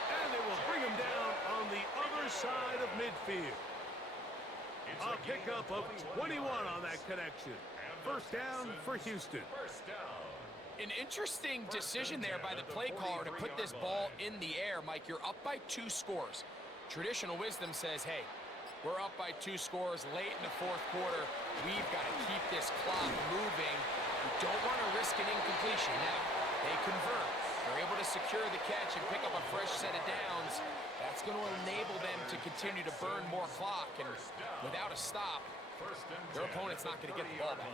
And they will bring him down on the other side of midfield. A pickup of 21 on that connection. First down for Houston. An interesting decision there by the play caller to put this ball in the air. Mike, you're up by 2 scores. Traditional wisdom says, hey, we're up by 2 scores late in the fourth quarter. We've got to keep this clock moving. We don't want to risk an incompletion. Now, they convert. They're able to secure the catch and pick up a fresh set of downs. That's going to enable them to continue to burn more clock. And without a stop, their opponent's not going to get the ball back.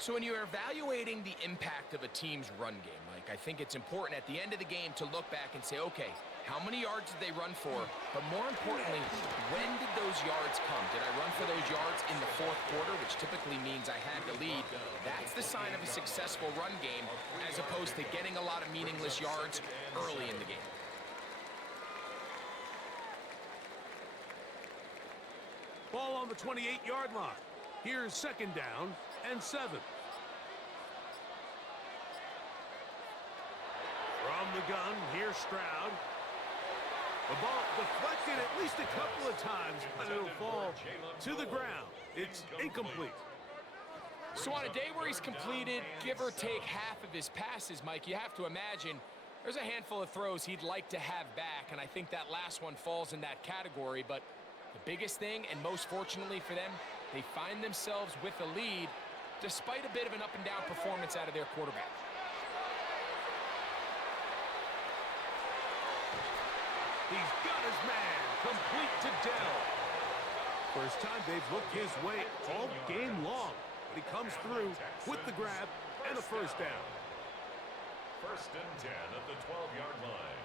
So when you're evaluating the impact of a team's run game, Mike, I think it's important at the end of the game to look back and say, okay, how many yards did they run for? But more importantly, when did those yards come? Did I run for those yards in the fourth quarter, which typically means I had the lead? That's the sign of a successful run game, as opposed to getting a lot of meaningless yards early in the game. Ball on the 28-yard line. Here's second down and 7. From the gun, here's Stroud. The ball deflected at least a couple of times, but it'll fall to the ground. It's incomplete. So on a day where he's completed, give or take half of his passes, Mike, you have to imagine there's a handful of throws he'd like to have back, and I think that last one falls in that category. But the biggest thing, and most fortunately for them, they find themselves with a lead despite a bit of an up-and-down performance out of their quarterback. He's got his man, complete to Dell. First time they've looked his way all game long, but he comes through with the grab and a first down. First and 10 at the 12-yard line.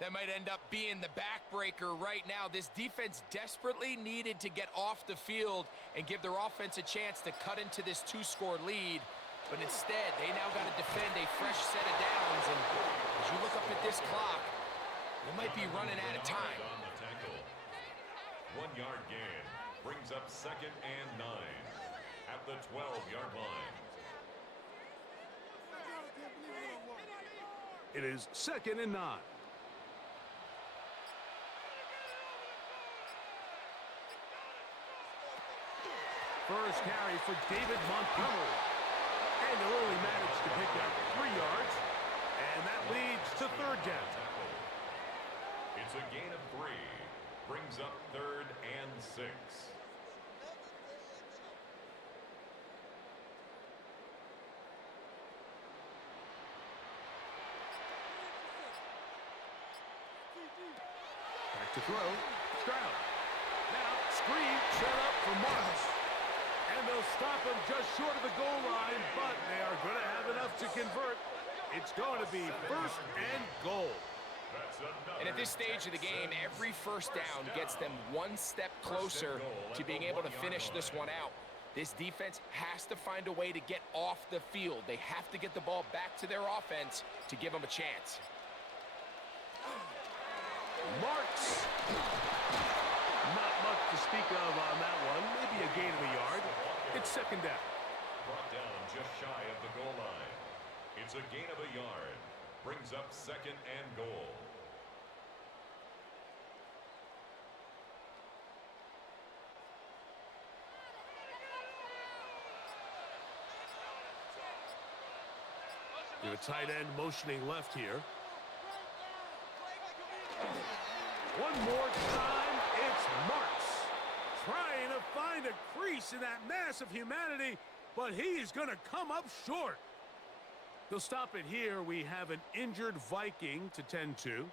That might end up being the backbreaker right now. This defense desperately needed to get off the field and give their offense a chance to cut into this 2-score lead. But instead, they now got to defend a fresh set of downs. And as you look up at this clock, they might be running out of time. 1-yard gain brings up second and 9 at the 12-yard line. It is second and 9. First carry for David Montgomery. And he'll only manage to pick up 3 yards. And that leads to third down. It's a gain of 3. Brings up third and 6. Back to throw. Stroud. Now, screen set up for Marks. And they'll stop him just short of the goal line, but they are going to have enough to convert. It's going to be first and goal. And at this stage of the game, every first down gets them one step closer to being able to finish this one out. This defense has to find a way to get off the field. They have to get the ball back to their offense to give them a chance. Marks. Not much to speak of on that one. Maybe a gain of a yard. It's second down. Brought down just shy of the goal line. It's a gain of a yard. Brings up second and goal. You have a tight end motioning left here. One more time, it's Marks. Trying to find a crease in that mass of humanity, but he's going to come up short. They'll stop it here. We have an injured Viking to tend to.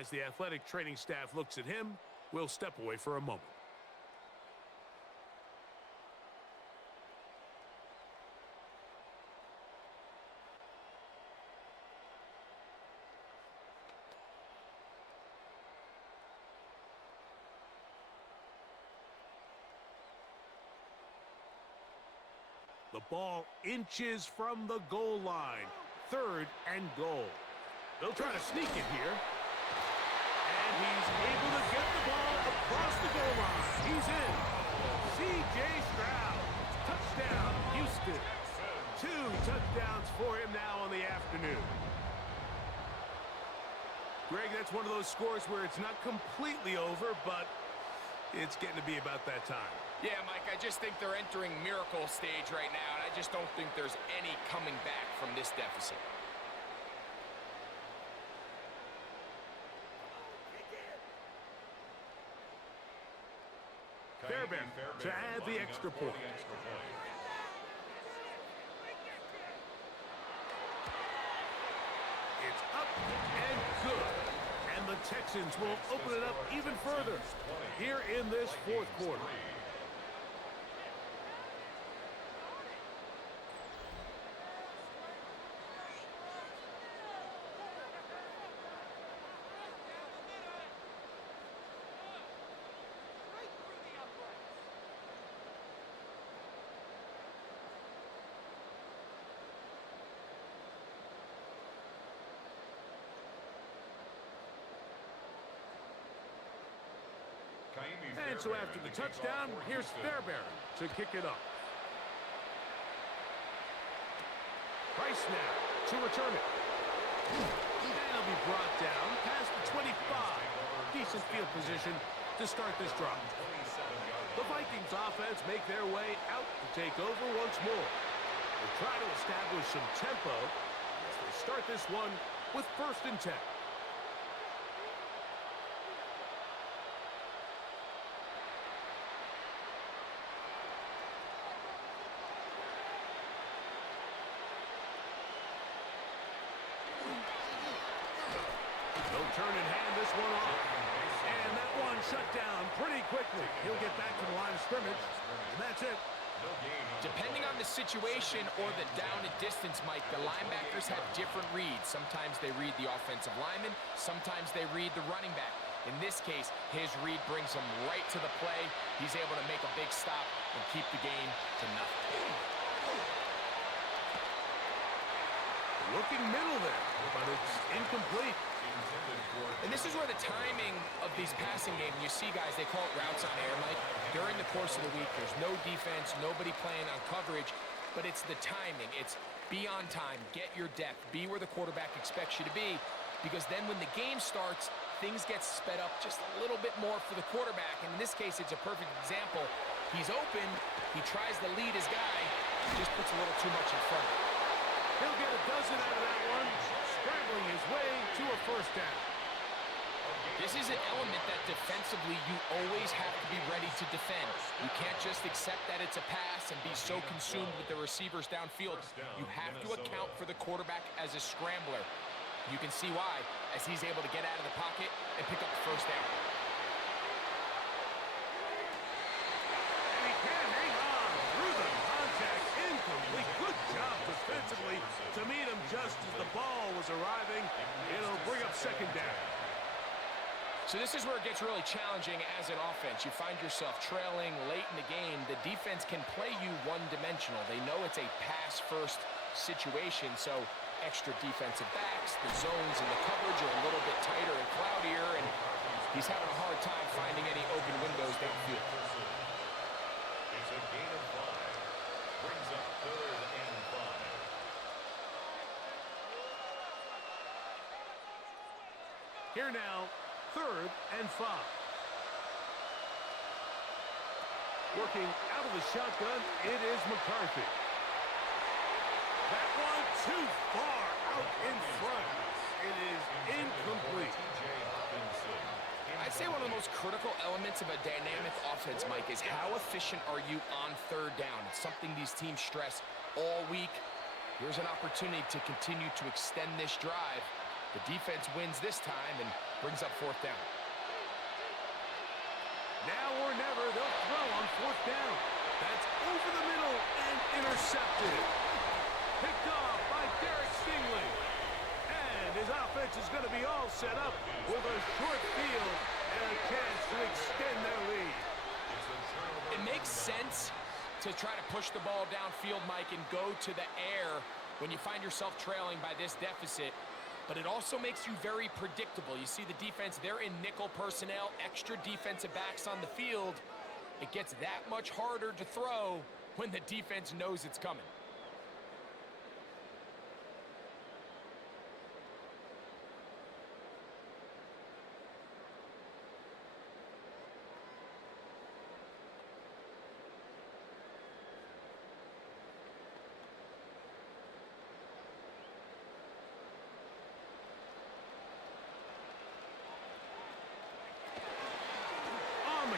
As the athletic training staff looks at him, we'll step away for a moment. The ball inches from the goal line. 3rd and goal. They'll try to sneak it here. And he's able to get the ball across the goal line. He's in. C.J. Stroud. Touchdown, Houston. 2 touchdowns for him now on the afternoon. Greg, that's one of those scores where it's not completely over, but it's getting to be about that time. Yeah, Mike, I just think they're entering miracle stage right now, and I just don't think there's any coming back from this deficit. Fairbairn to add the extra point. It's up and good. And the Texans will open it up even further here in this 4th quarter. And so after the touchdown, here's Fairbairn to kick it up. Price now to return it. And it'll be brought down past the 25. Decent field position to start this drive. The Vikings offense make their way out to take over once more. They'll try to establish some tempo as they start this one with 1st and 10. Turn and hand this one off. And that one shut down pretty quickly. He'll get back to the line of scrimmage, and that's it. Depending on the situation or the down and distance, Mike, the linebackers have different reads. Sometimes they read the offensive lineman. Sometimes they read the running back. In this case, his read brings him right to the play. He's able to make a big stop and keep the game to nothing. Looking middle there, but it's incomplete. And this is where the timing of these passing games, you see guys, they call it routes on air, Mike. During the course of the week, there's no defense, nobody playing on coverage, but it's the timing. It's be on time, get your depth, be where the quarterback expects you to be, because then when the game starts, things get sped up just a little bit more for the quarterback. And in this case, it's a perfect example. He's open, he tries to lead his guy, just puts a little too much in front. He'll get a dozen out of that one, scrambling his way to a 1st down. This is an element that defensively you always have to be ready to defend. You can't just accept that it's a pass and be so consumed with the receivers downfield. You have to account for the quarterback as a scrambler. You can see why, as he's able to get out of the pocket and pick up the 1st down. And he can't hang on through the contact. Incomplete. Good job defensively to meet him just as the ball was arriving. It'll bring up 2nd down. So this is where it gets really challenging as an offense. You find yourself trailing late in the game. The defense can play you one-dimensional. They know it's a pass-first situation, so extra defensive backs, the zones and the coverage are a little bit tighter and cloudier, and he's having a hard time finding any open windows downfield. It's a gain of 5. Brings up 3rd and 5. Here now, 3rd and 5. Working out of the shotgun, it is McCarthy. That one too far, most critical elements of a dynamic offense, Mike, is how efficient are you on third down? It's something these teams stress all week. Here's an opportunity to continue to extend this drive. The defense wins this time and brings up fourth down. Now or never, they'll throw on fourth down. That's over the middle and intercepted. Picked off by Derek Stingley. And his offense is going to be all set up with a short field and a chance to extend their lead. It makes sense to try to push the ball downfield, Mike, and go to the air when you find yourself trailing by this deficit. But it also makes you very predictable. You see the defense, they're in nickel personnel, extra defensive backs on the field. It gets that much harder to throw when the defense knows it's coming.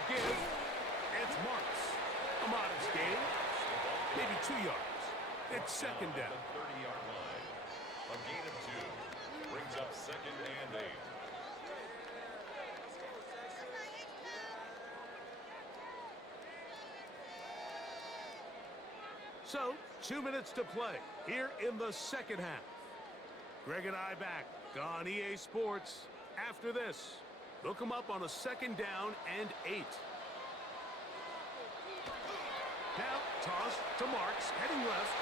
Give. It's Marks. A modest gain. Maybe 2 yards. It's second down. The 30-yard line. A gain of 2. Brings up second and 8. So, 2 minutes to play here in the second half. Greg and I back on EA Sports after this. Look him up on a second down and 8. Now, toss to Marks, heading left.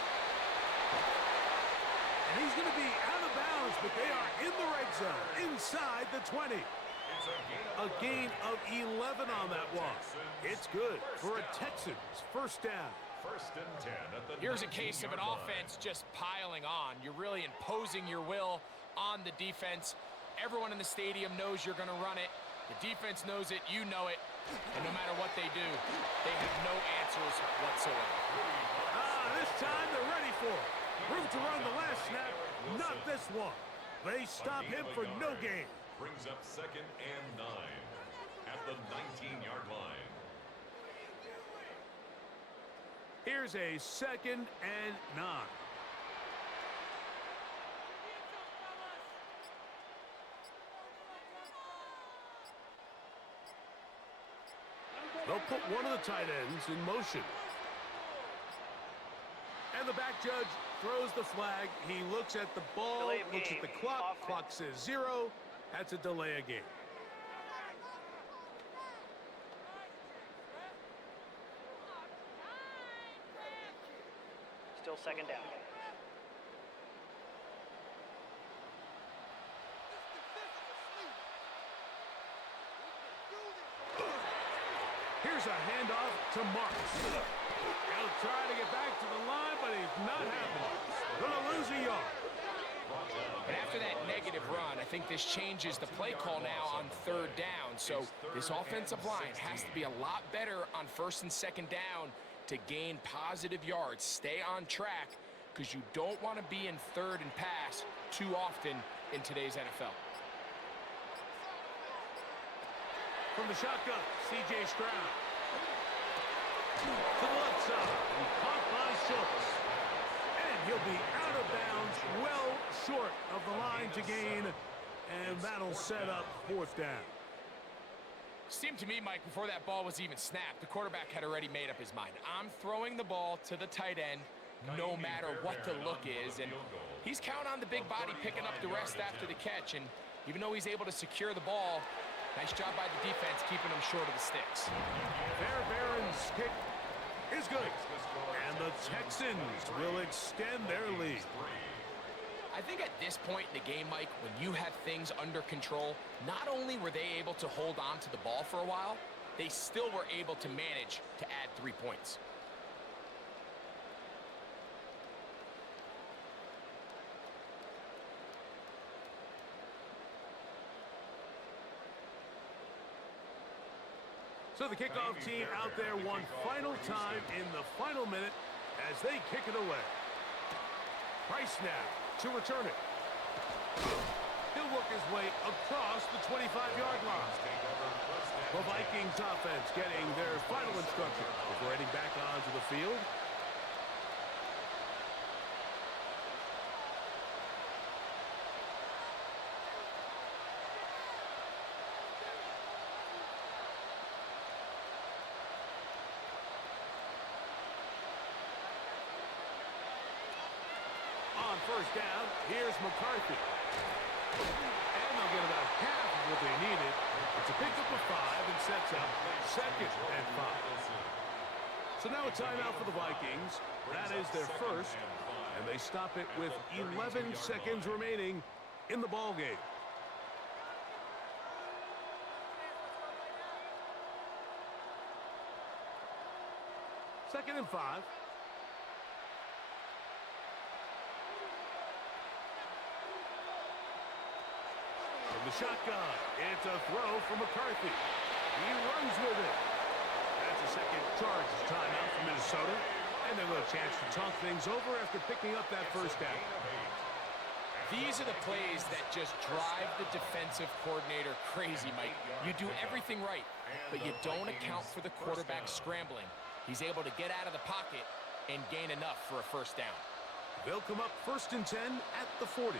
And he's going to be out of bounds, but they are in the red zone, inside the 20. A gain of 11 on that one. It's good for a Texans first down. First and 10 at the Here's a case of an offense just piling on. You're really imposing your will on the defense. Everyone in the stadium knows you're going to run it. The defense knows it. You know it. And no matter what they do, they have no answers whatsoever. This time they're ready for it. Room to run the last snap, not this one. They stop him for no gain. Brings up second and 9 at the 19-yard line. Here's a second and 9. They'll put one of the tight ends in motion. And the back judge throws the flag. He looks at the ball, looks at the clock. Clock says 0. That's a delay of game. Still second down. Here's a handoff to Marks. He'll try to get back to the line, but he's not happening. Gonna lose a yard. But after that negative run, I think this changes the play call now on third down. So this offensive line has to be a lot better on first and second down to gain positive yards. Stay on track because you don't want to be in third and pass too often in today's NFL. From the shotgun, C.J. Stroud. To the left side, and caught by Schultz. And he'll be out of bounds, well short of the line to gain, and that'll set up fourth down. Seemed to me, Mike, before that ball was even snapped, the quarterback had already made up his mind. I'm throwing the ball to the tight end no matter what the look is, and he's counting on the big body picking up the rest after the catch, and even though he's able to secure the ball, nice job by the defense keeping him short of the sticks. Barron's kick is good, and the Texans will extend their lead. I think at this point in the game, Mike, when you have things under control, not only were they able to hold on to the ball for a while, they still were able to manage to add 3 points. So the kickoff team out there one final time in the final minute as they kick it away. Price now to return it. He'll work his way across the 25-yard line. The Vikings offense getting their final instruction before heading back onto the field. On first down, here's McCarthy. And they'll get about half of what they needed. It's a pickup of 5 and sets up 2nd and 5. So now a timeout for the Vikings. That is their first. And they stop it with 11 seconds remaining in the ballgame. Second and 5. From the shotgun, it's a throw for McCarthy. He runs with it. That's a second charge timeout for Minnesota. And they'll have a chance to talk things over after picking up that first down. These are the plays that just drive the defensive coordinator crazy, Mike. You do everything right, but you don't account for the quarterback scrambling. He's able to get out of the pocket and gain enough for a first down. They'll come up 1st and 10 at the 40.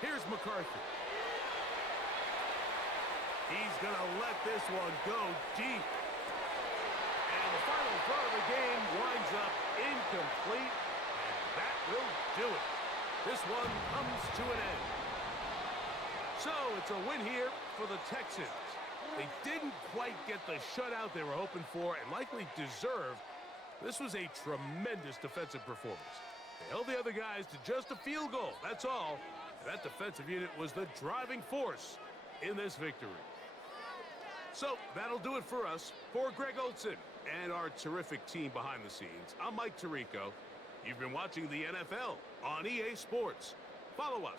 Here's McCarthy. He's going to let this one go deep. And the final throw of the game winds up incomplete. And that will do it. This one comes to an end. So it's a win here for the Texans. They didn't quite get the shutout they were hoping for and likely deserved. This was a tremendous defensive performance. They held the other guys to just a field goal, that's all. That defensive unit was the driving force in this victory. So that'll do it for us. For Greg Olsen and our terrific team behind the scenes, I'm Mike Tirico. You've been watching the NFL on EA Sports. Follow us